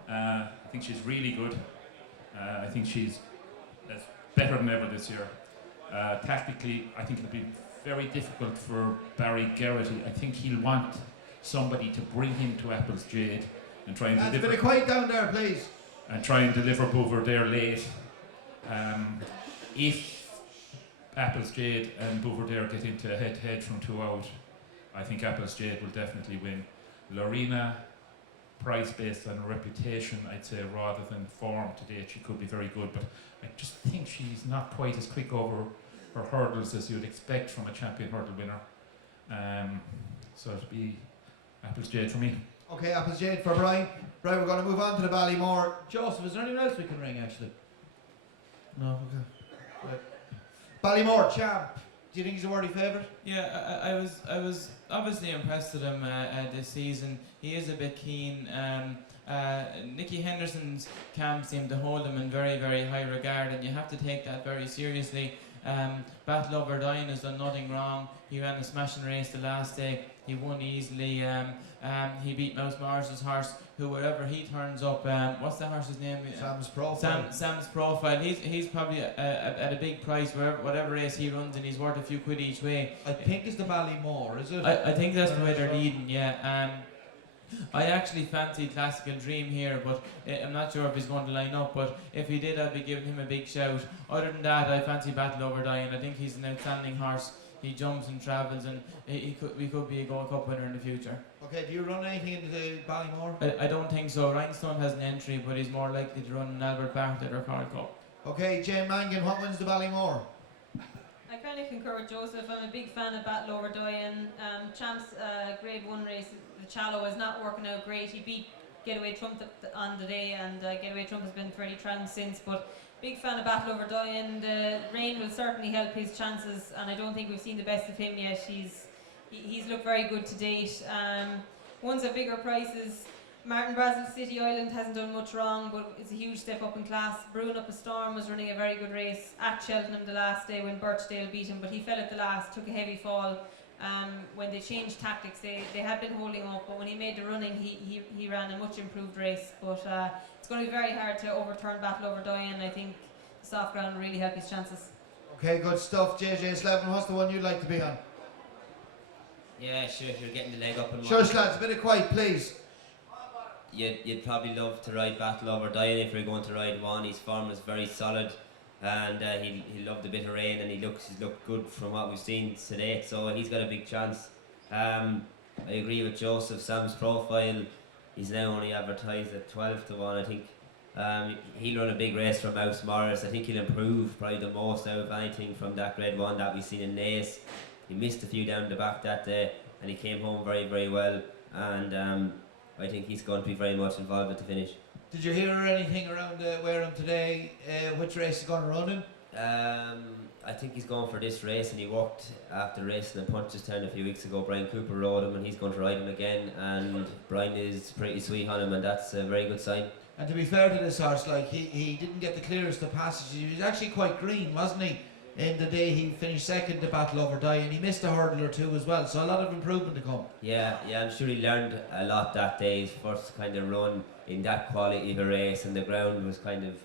I think she's really good. I think she's better than ever this year. Tactically, I think it'll be very difficult for Barry Geraghty. I think he'll want somebody to bring him to Apple's Jade and try and That's a deliver. bit of quiet down there, please. And try and deliver Bouverdaire late. If Apple's Jade and Bouverdaire get into head-to-head from 2 out, I think Apple's Jade will definitely win. Lorena, price based on reputation, I'd say, rather than form to date, she could be very good, but I just think she's not quite as quick over her hurdles as you'd expect from a champion hurdle winner. So it'll be Apple's Jade for me. Okay, Apple's Jade for Brian. Right, we're going to move on to the Ballymore. Joseph, is there anyone else we can ring, actually? No, okay. Right. Ballymore, champ. Do you think he's a worthy favourite? Yeah, I was obviously impressed with him this season. He is a bit keen. Nicky Henderson's camp seemed to hold him in very, very high regard, and you have to take that very seriously. Battle Over Dying has done nothing wrong. He ran a smashing race the last day. He won easily. He beat Mouse Mars's horse, who wherever he turns up, what's the horse's name? Sam's Profile. Sam's Profile. He's probably at a big price whatever race he runs, and he's worth a few quid each way. I think it's the Ballymore, is it? I think that's the way they're leading, yeah. I actually fancy Classical Dream here, but I'm not sure if he's going to line up. But if he did, I'd be giving him a big shout. Other than that, I fancy Battle Over Dying. I think he's an outstanding horse. He jumps and travels, and we could be a Gold Cup winner in the future. Okay, do you run anything into the Ballymore? I don't think so. Rhinestone has an entry, but he's more likely to run an Albert Bartlett or Carl Cup. Okay, Jane Mangan, what wins the Ballymore? I kind of concur with Joseph. I'm a big fan of Battle Over Doyen. Champ's Grade 1 race, the Challow, is not working out great. He beat Getaway Trump on the day, and Getaway Trump has been fairly trounced since. But big fan of Battle Over Doyen. The rain will certainly help his chances, and I don't think we've seen the best of him yet. He's looked very good to date. Ones at bigger prices. Martin Brazil City Island hasn't done much wrong, but it's a huge step up in class. Brewing Up a Storm was running a very good race at Cheltenham the last day when Birchdale beat him, but he fell at the last, took a heavy fall. When they changed tactics, they had been holding up, but when he made the running, he ran a much improved race. But it's going to be very hard to overturn Battle Over Doyen. I think the soft ground will really help his chances. Okay, good stuff. JJ Slevin, what's the one you'd like to be on? Yeah, sure, you're getting the leg up and Shush, lads, a bit of quiet, please. You'd probably love to ride Battle Over Dying if you're going to ride one. His form is very solid, and he loved a bit of rain, and he's looked good from what we've seen today. So he's got a big chance. I agree with Joseph. Sam's Profile, he's now only advertised at 12 to 1. I think he'll run a big race for Mouse Morris. I think he'll improve probably the most out of anything from that Grade 1 that we've seen in Naas. He missed a few down the back that day, and he came home very, very well. And I think he's going to be very much involved at the finish. Did you hear anything around Wareham today? Which race he's going to run in? I think he's going for this race, and he walked after racing in Punchestown a few weeks ago. Brian Cooper rode him, and he's going to ride him again. And Brian is pretty sweet on him, and that's a very good sign. And to be fair to this horse, like he didn't get the clearest of passages. He was actually quite green, wasn't he? In the day he finished second to Battle Over Dying, he missed a hurdle or two as well, so a lot of improvement to come. Yeah, I'm sure he learned a lot that day. His first kind of run in that quality of a race, and the ground was kind of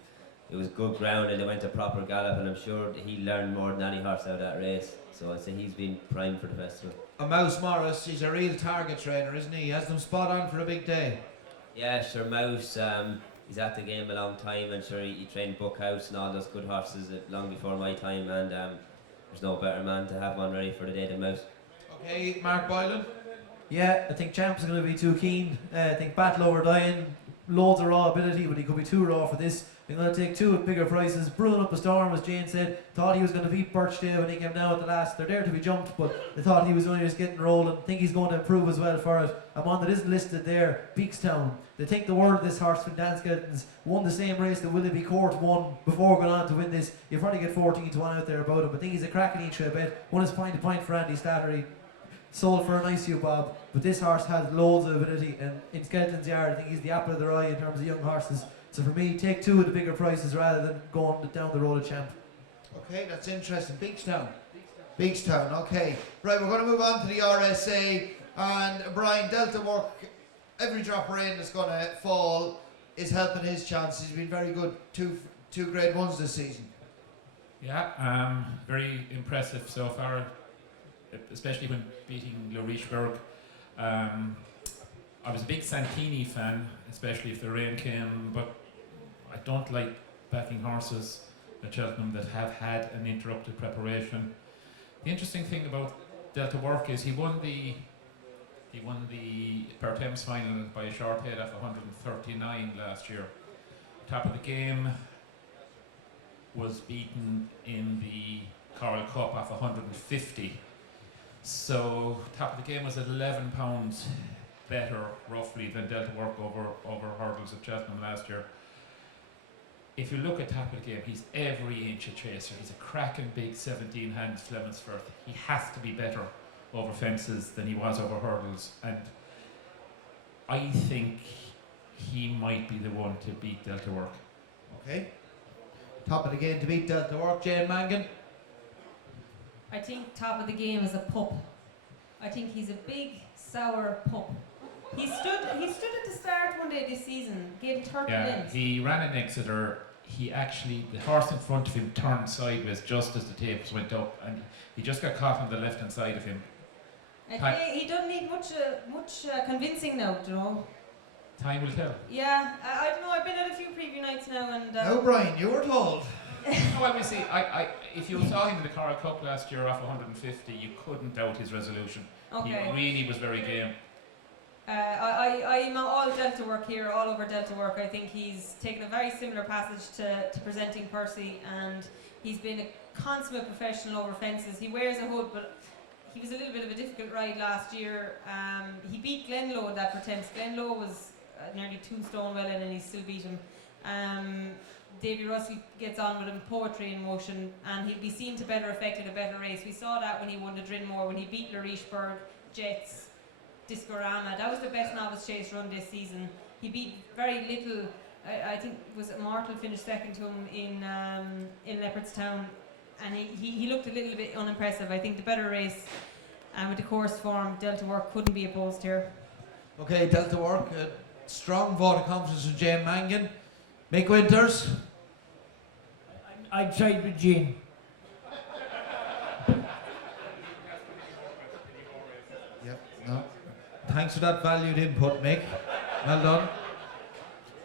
it was good ground and they went a proper gallop, and I'm sure he learned more than any horse out of that race. So I'd say he's been primed for the festival. And Mouse Morris, he's a real target trainer, isn't he? He has them spot on for a big day. Yeah, sure, Mouse, he's at the game a long time, and sure he trained Bookhouse and all those good horses long before my time, and there's no better man to have one ready for the day than Mouse. Okay, Mark Boylan. Yeah, I think Champ's going to be too keen. I think Battle Over Dying, loads of raw ability, but he could be too raw for this. I'm going to take two at bigger prices. Brewing Up a Storm, as Jane said, thought he was going to beat Birchdale when he came down at the last. They're there to be jumped, but they thought he was only just getting rolling. I think he's going to improve as well for it. And one that isn't listed there, Beakstown. They think the world of this horse from Dan Skelton's. Won the same race that Willoughby Court won before going on to win this. You'll probably get 14 to 1 out there about him. I think he's a cracking each way bet. Won his point to point for Andy Slattery. Sold for a nice you, Bob. But this horse has loads of ability, and in Skelton's yard, I think he's the apple of their eye in terms of young horses. So for me, take two of the bigger prices rather than going down the road of Champ. Okay, that's interesting. Beakstown, okay. Right, we're going to move on to the RSA. And Brian, Delta Work, every drop of rain that's going to fall is helping his chances. He's been very good. Two grade ones this season. Yeah, very impressive so far, especially when beating Larichburg. I was a big Santini fan, especially if the rain came, but I don't like backing horses at Cheltenham that have had an interrupted preparation. The interesting thing about Delta Work is he won the Per Thames final by a short head of 139 last year. Top of the game was beaten in the Coral Cup off 150. So top of the game was at £11 better roughly than Delta Work over hurdles at Cheltenham last year. If you look at top of the game, he's every inch a chaser. He's a cracking big 17 hands Flemonsforth. He has to be better over fences than he was over hurdles, and I think he might be the one to beat Delta Work. Okay. Top of the game to beat Delta Work, Jane Mangan. I think top of the game is a pup. I think he's a big, sour pup. He stood at the start one day this season, gave 30 lengths. He ran in Exeter. The horse in front of him turned sideways just as the tapes went up, and he just got caught on the left hand side of him. He doesn't need much convincing now, do you know. Time will tell. Yeah, I don't know. I've been at a few preview nights now, and. No, Brian, you were told. Well, we see. If you saw him in the Coral Cup last year off 150, you couldn't doubt his resolution. Okay. He really was very game. I'm all Delta Work here, all over Delta Work. I think he's taken a very similar passage to presenting Percy, and he's been a consummate professional over fences. He wears a hood, but he was a little bit of a difficult ride last year. He beat Glenlow in that pretense. Glenlow was nearly 2 stone well in, and he still beat him. Davy Russell gets on with him, poetry in motion, and he'll be seen to better effect in a better race. We saw that when he won the Drinmore, when he beat Larichburg, Jets, Discorama. That was the best novice chase run this season. He beat very little. I think was it Martel finished second to him in Leopardstown, and he looked a little bit unimpressive. I think the better race, and with the course form, Delta Work couldn't be opposed here. Okay, Delta Work, a strong vote of confidence from Jane Mangan. Mick Winters. I'd side with Jane. Yep, no. Thanks for that valued input, Mick. Well done.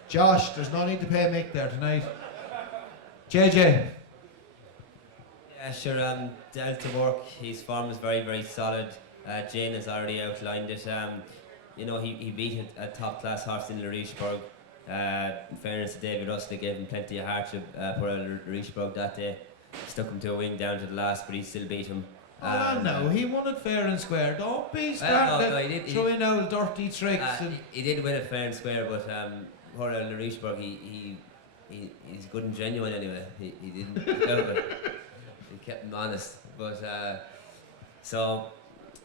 Josh, there's no need to pay Mick there tonight. JJ. Yeah, sure, Delta Work, his form is very, very solid. Jane has already outlined it. He beat a top-class horse in Larichburg. In fairness to David Russell, they gave him plenty of hardship for Larichburg that day. Stuck him to a wing down to the last, but he still beat him. No, he won it fair and square. Don't be throwing out dirty tricks. He did win it fair and square, but for Larichburg, he's good and genuine anyway. He didn't out of it. He kept him honest. But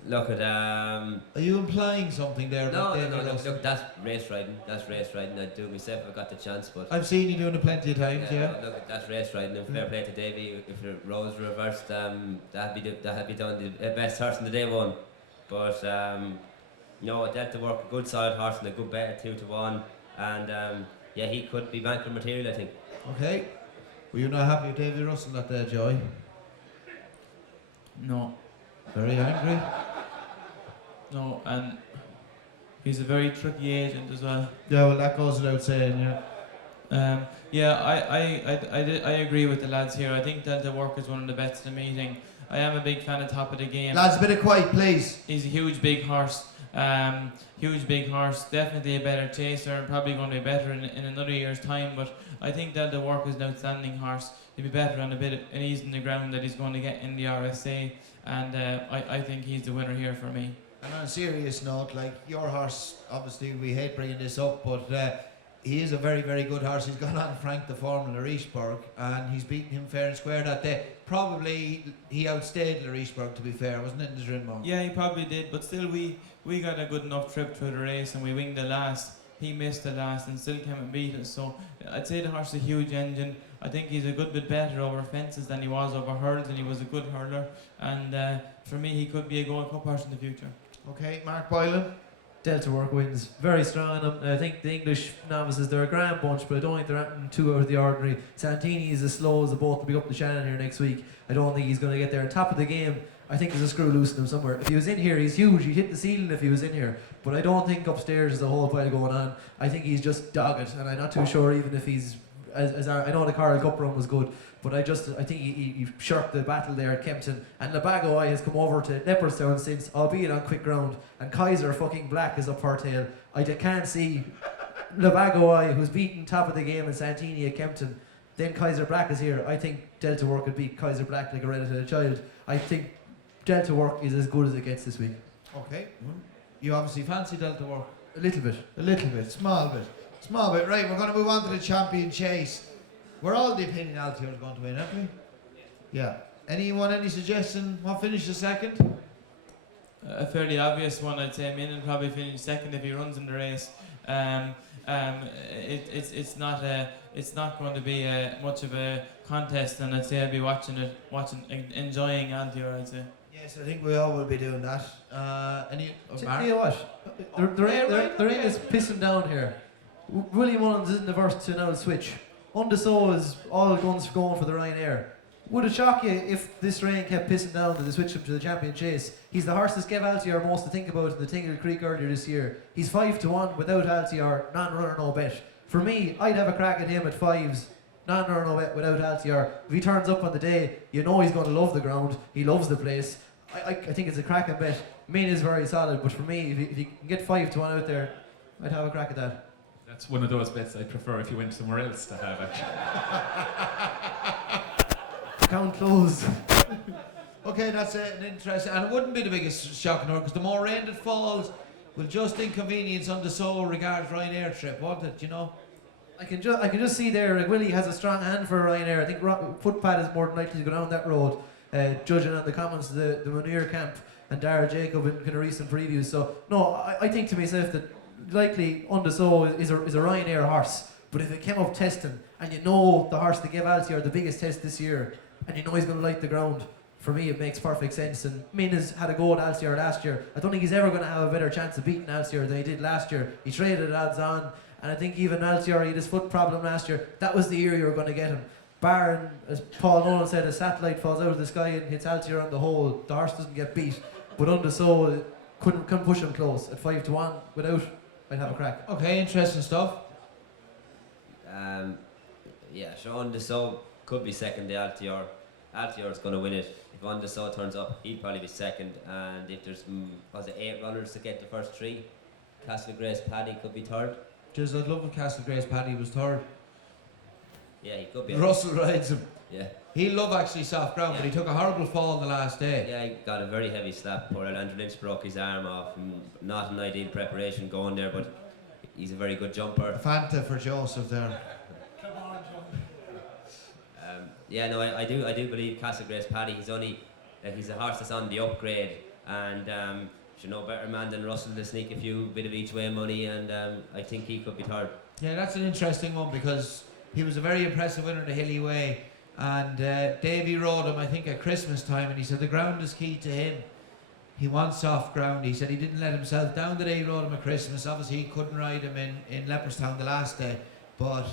look at. Are you implying something there? No. Look, that's race riding. I'd do it myself if I got the chance. But I've seen you doing it plenty of times. Yeah. Look, that's race riding. And fair play to Davy. If the roles reversed, that'd be done. The best horse in the day won. But Delta Work, a good solid horse and a good bet at 2 to 1. And he could be banker material, I think. Okay. Were you not happy with Davy Russell that day, Joy? No, Very angry? no, and he's a very tricky agent as well. Yeah, well, that goes without saying, yeah. I agree with the lads here. I think Delta Work is one of the bets of the meeting. I am a big fan of Top of the Game. Lads, a bit of quiet, please. He's a huge big horse. Definitely a better chaser and probably going to be better in another year's time. But I think Delta Work is an outstanding horse. He'll be better on a bit of ease in the ground that he's going to get in the RSA. And I think he's the winner here for me. And on a serious note, like your horse, obviously we hate bringing this up, but he is a very, very good horse. He's gone on Frank the Form in Larisburg, and he's beaten him fair and square that day. Probably he outstayed Larisburg, to be fair, wasn't it, in the Drinmore? Yeah, he probably did, but still we got a good enough trip through the race and we winged the last. He missed the last and still came and beat us. So I'd say the horse is a huge engine. I think he's a good bit better over fences than he was over hurdles, and he was a good hurler. And for me, he could be a Gold Cup horse in the future. Okay, Mark Boylan. Delta Work wins. Very strong on him. I think the English novices, they're a grand bunch, but I don't think they're anything too out of the ordinary. Santini is as slow as the boat to be up the Shannon here next week. I don't think he's going to get there. On top of the game, I think there's a screw loose in him somewhere. If he was in here, he's huge. He'd hit the ceiling if he was in here. But I don't think upstairs there's a whole pile going on. I think he's just dogged, and I'm not too sure even if he's... I know the Carl Cup run was good, but I think he shirked the battle there at Kempton. And Labago has come over to Leopardstown since, albeit on quick ground. And Kaiser fucking Black is up her tail. I can't see Labago, who's beaten Top of the Game in Santini at Kempton. Then Kaiser Black is here. I think Delta Work could beat Kaiser Black like a red-headed child. I think Delta Work is as good as it gets this week. Okay. You obviously fancy Delta Work? A little bit. A little bit, small bit. Small bit. Right, we're going to move on to the Champion Chase. We're all the opinion Altior is going to win, aren't we? Yeah. Anyone, any suggestion? What finishes second? A fairly obvious one, I'd say. Min will probably finish second if he runs in the race. It's not going to be much of a contest, and I'd say I'll be enjoying Altior, I'd say. Yes, I think we all will be doing that. Tell you what, the rain is pissing down here. William Mullins isn't averse to an out switch. Undeso is all guns going for the Ryanair. Would it shock you if this rain kept pissing down and they switched him to the Champion Chase? He's the horse that gave Altior most to think about in the Tingle Creek earlier this year. He's 5-1 without Altior, non-runner no bet. For me, I'd have a crack at him at 5s, non-runner no bet without Altior. If he turns up on the day, you know he's going to love the ground. He loves the place. I think it's a cracking bet. Main is very solid, but for me, if you can get 5-1 out there, I'd have a crack at that. That's one of those bets I'd prefer if you went somewhere else to have, actually. Account closed. Okay, that's an interesting, and it wouldn't be the biggest shock in her, because the more rain that falls will just inconvenience on the soul regards Ryanair trip, won't it, you know? I can just see there, like Willie has a strong hand for Ryanair. I think footpad is more than likely to go down that road, judging on the comments of the Munir camp and Dara Jacob in kind of recent previews. So, no, I think to myself that likely Undeso is a Ryanair horse, but if it came up testing, and you know the horse that gave Altior the biggest test this year, and you know he's going to light the ground, for me it makes perfect sense. And Min has had a go at Altior last year. I don't think he's ever going to have a better chance of beating Altior than he did last year. He traded odds on, and I think even Altior, he had his foot problem last year. That was the year you were going to get him. Barring, as Paul Nolan said, a satellite falls out of the sky and hits Altior on the hole, the horse doesn't get beat. But Undeso couldn't push him close at 5-1 without. I'd have a crack. Okay, interesting stuff. Yeah, sure, Undeso could be second to Altior. Altior's going to win it. If Undeso turns up, he'll probably be second. And if there's, 8 runners to get the first 3, Castle Grace Paddy could be third. Just I'd love if Castle Grace Paddy was third. Yeah, he could be. Russell rides him. Yeah. He loved actually soft ground, but he took a horrible fall the last day. Yeah, he got a very heavy slap. Poor Andrew Lynch broke his arm off. And not an ideal preparation going there, but he's a very good jumper. Fanta for Joseph there. Yeah, no, I do believe Castle Grace Paddy. He's a horse that's on the upgrade, and you know, better man than Russell to sneak a few bit of each way money, and I think he could be third. Yeah, that's an interesting one because he was a very impressive winner the Hilly Way, and Davy rode him I think at Christmas time, and he said the ground is key to him. He wants soft ground. He said he didn't let himself down the day he rode him at Christmas. Obviously he couldn't ride him in Leopardstown the last day, but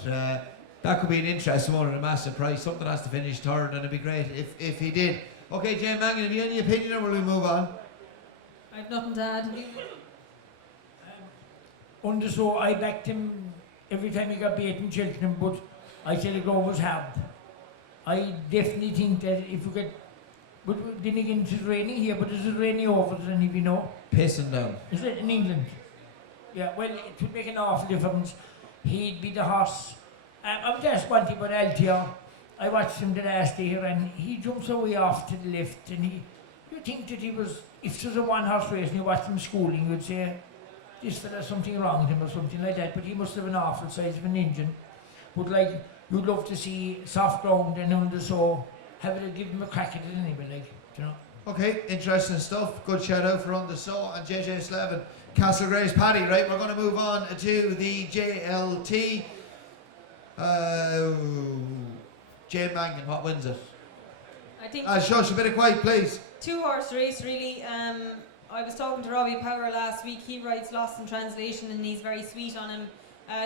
That could be an interesting one at a massive price. Something has to finish third, and it'd be great if he did. Okay, Jane Mangan, have you any opinion, or will we move on? I've nothing to add. So I backed him every time he got beaten in Cheltenham, but I said the goal was hard. I definitely think that if you get, but then again it's raining here, but is it raining over than if you know? Pissing down. Is it in England? Yeah, well, it would make an awful difference. He'd be the horse. I was just one thing about LTR. I watched him the last day here, and he jumps away off to the left, and you think that he was, if there's a one-horse race and you watch him schooling, you'd say, this fella's something wrong with him or something like that, but he must have an awful size of an engine. But like, you'd love to see soft ground and under so, give him a crack at it anyway, like, you know. Okay, interesting stuff. Good shout out for On The Saw and JJ Slevin. Castlegrave's Paddy, right? We're going to move on to the JLT. Jane Mangan, what wins it? I think Shush, a bit of quiet, please. 2-horse race, really. I was talking to Robbie Power last week. He rides Lost in Translation, and he's very sweet on him.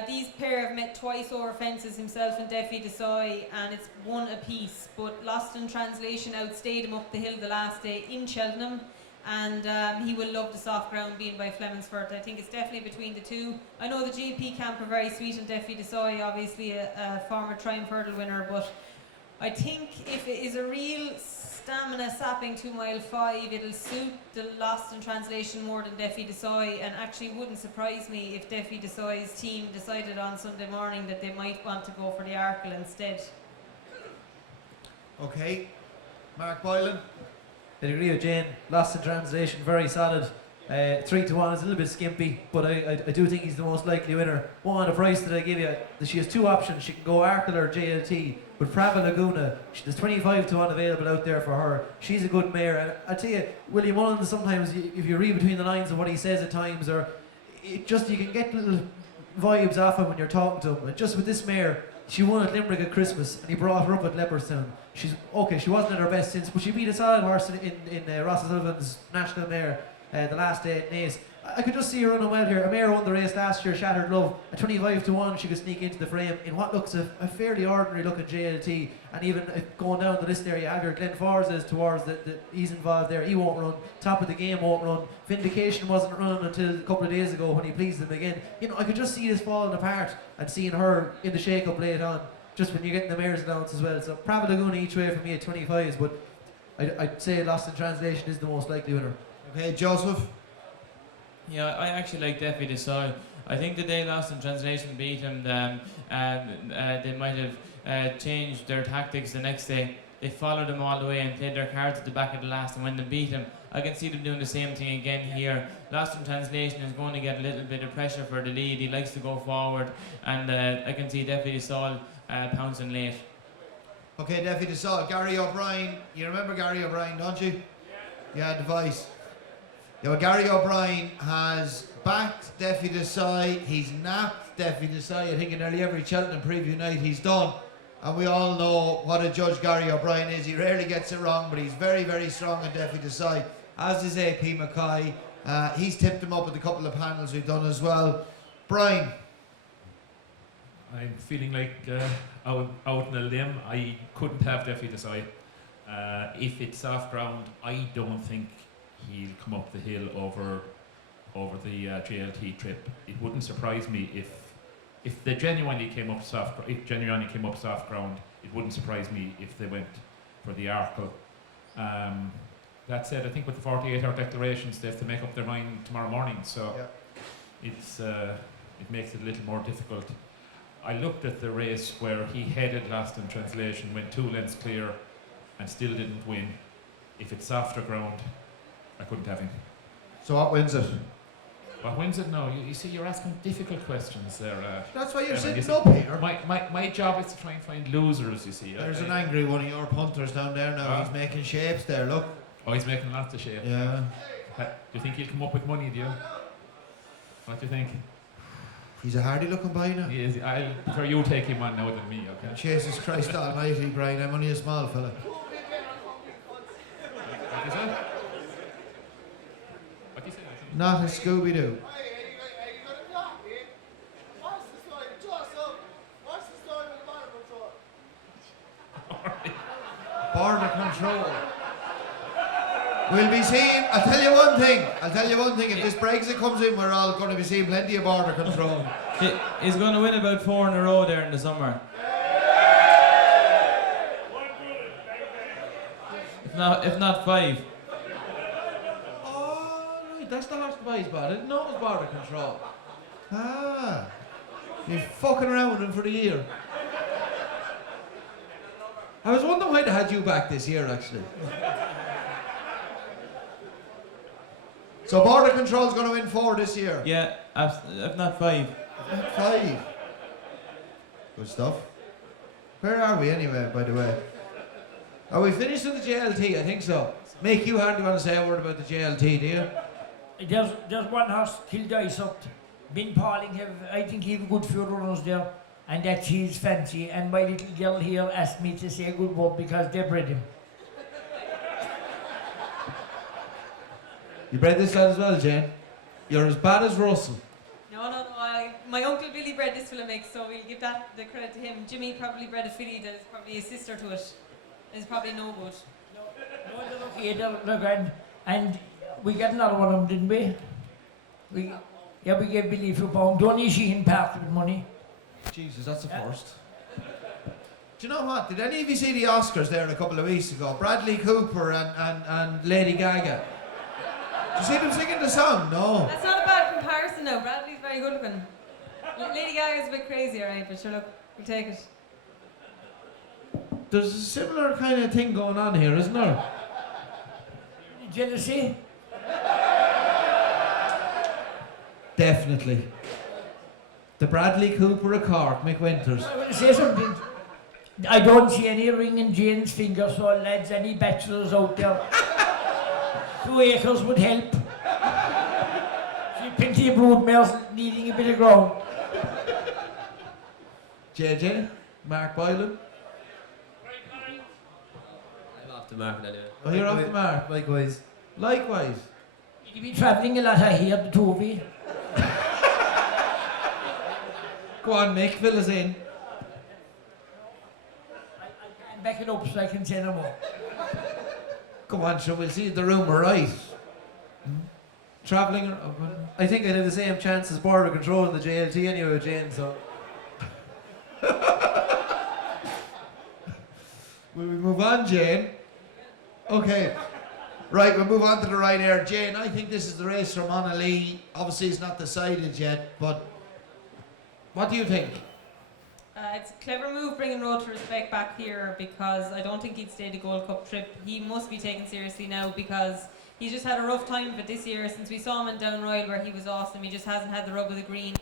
These pair have met twice over fences, himself and Defi Desoy, and it's one apiece. But Lost in Translation outstayed him up the hill the last day in Cheltenham, and he will love the soft ground being by Flemingsford. I think it's definitely between the two. I know the GP camp are very sweet, and Defi Desoy, obviously a former Triumph Hurdle winner, but I think if it is a real stamina sapping 2 mile 5, it'll suit the Lost in Translation more than Defi Desoy, and actually wouldn't surprise me if Defi Desoy's team decided on Sunday morning that they might want to go for the Arkle instead. Okay, Mark Boylan. I agree with Jane. Lost in Translation, very solid. 3-1 is a little bit skimpy, but I do think he's the most likely winner. One, the price that I give you, she has two options. She can go Arkle or JLT, but Prava Laguna, there's 25-1 available out there for her. She's a good mare, and I tell you, William Mullins, sometimes if you read between the lines of what he says at times, or you can get little vibes off him when you're talking to him. And just with this mare, she won at Limerick at Christmas, and he brought her up at Leopardstown. She's okay. She wasn't at her best since, but she beat a solid horse in Ross Sullivan's national mare the last day at Naas. I could just see her running well here. A mare won the race last year, Shattered Love. At 25-1, she could sneak into the frame in what looks a fairly ordinary looking JLT. And even going down the list there, you have your Glenn Forses towards he's involved there. He won't run. Top of the game won't run. Vindication wasn't running until a couple of days ago when he pleased them again. You know, I could just see this falling apart and seeing her in the shake-up late on. Just when you're getting the mares announced as well. So Prava Laguna each way for me at 25s, but I'd say Lost in Translation is the most likely winner. Okay, Joseph. Yeah, I actually like Defi Desoy. I think the day Lost in Translation beat him, they might have changed their tactics the next day. They followed him all the way and played their cards at the back of the last, and when they beat him, I can see them doing the same thing again here. Lost in Translation is going to get a little bit of pressure for the lead. He likes to go forward, and I can see Defi Desoy pouncing late. Okay, Defi Desoy. Gary O'Brien. You remember Gary O'Brien, don't you? Yeah, device. Yeah, well, Gary O'Brien has backed Defi Desoy. He's napped Defi Desoy. I think in nearly every Cheltenham preview night he's done. And we all know what a judge Gary O'Brien is. He rarely gets it wrong, but he's very, very strong on Defi Desoy, as is AP Mackay. He's tipped him up with a couple of panels we've done as well. Brian. I'm feeling like out on a limb. I couldn't have Defi Desoy. If it's soft ground, I don't think he'll come up the hill over the JLT trip. It wouldn't surprise me if they genuinely came up soft. If genuinely came up soft ground, it wouldn't surprise me if they went for the Arkle. That said, I think with the 48-hour declarations, they have to make up their mind tomorrow morning. So it's it makes it a little more difficult. I looked at the race where he headed Lost in Translation, went 2 lengths clear, and still didn't win. If it's softer ground, I couldn't have him. So what wins it? What wins it? No, you see, you're asking difficult questions there. That's why you're Evan, sitting up here. My job is to try and find losers, you see. There's an angry one of your punters down there now. He's making shapes there, look. Oh, he's making lots of shapes. Yeah. Do you think he'll come up with money, do you? What do you think? He's a hardy looking boy now. He is. I'll prefer you take him on now than me, okay? Jesus Christ almighty, Brian, I'm only a small fella. What is that? What do you say? Not a Scooby-Doo. What's the story with We'll be seeing, I'll tell you one thing, if this Brexit comes in, we're all going to be seeing plenty of border control. He's going to win about 4 in a row there in the summer. If not 5. Oh, right, that's the horse to buy, but I didn't know it was border control. Ah, you're fucking around with him for the year. I was wondering why they had you back this year, actually. So border control's going to win 4 this year. Yeah, if not 5. 5. Good stuff. Where are we anyway, by the way? Are we finished with the JLT? I think so. Mick, you hardly want to say a word about the JLT, do you? There's one horse, Kildare up. Ben Pauling I think he have a good few runners there, and that's his fancy. And my little girl here asked me to say a good word because they bred him. You bred this lad as well, Jane? You're as bad as Russell. No. My uncle Billy bred this fella mix, so we'll give that the credit to him. Jimmy probably bred a filly that is probably a sister to it. It's probably no good. No, they're okay, they're grand. And we got another one of them, didn't we? We gave Billy a few pounds. Only she in part with money. Jesus, that's a first. Do you know what? Did any of you see the Oscars there a couple of weeks ago? Bradley Cooper and Lady Gaga. Did you see them singing the song? No. That's not a bad comparison though. Bradley's very good looking. Lady Gaga's a bit crazy, alright, but sure, look, we'll take it. There's a similar kind of thing going on here, isn't there? Jealousy? Definitely. The Bradley Cooper of Cork, Mick Winters. I want to say something. I don't see any ring in Jane's finger, so lads, any bachelors out there, 2 acres would help. See plenty of broodmares needing a bit of ground. JJ, Mark Boylan. I'm off the mark anyway. Oh, you're off the mark. Likewise. Likewise. You'll be travelling a lot, I hear, the two of you. Go on, Mick, fill us in. I'm backing up so I can say no more. Come on, sure, we'll see if the rumour right. Travelling. I think I'd have the same chance as border control in the JLT anyway, Jane, so. Will we move on, Jane? Okay. Right, we'll move on to the Ryanair. Jane, I think this is the race for Monaghan. Obviously, it's not decided yet, but what do you think? It's a clever move bringing Road to Respect back here because I don't think he'd stay the Gold Cup trip. He must be taken seriously now because he's just had a rough time of it this year since we saw him in Down Royal where he was awesome. He just hasn't had the rub of the green.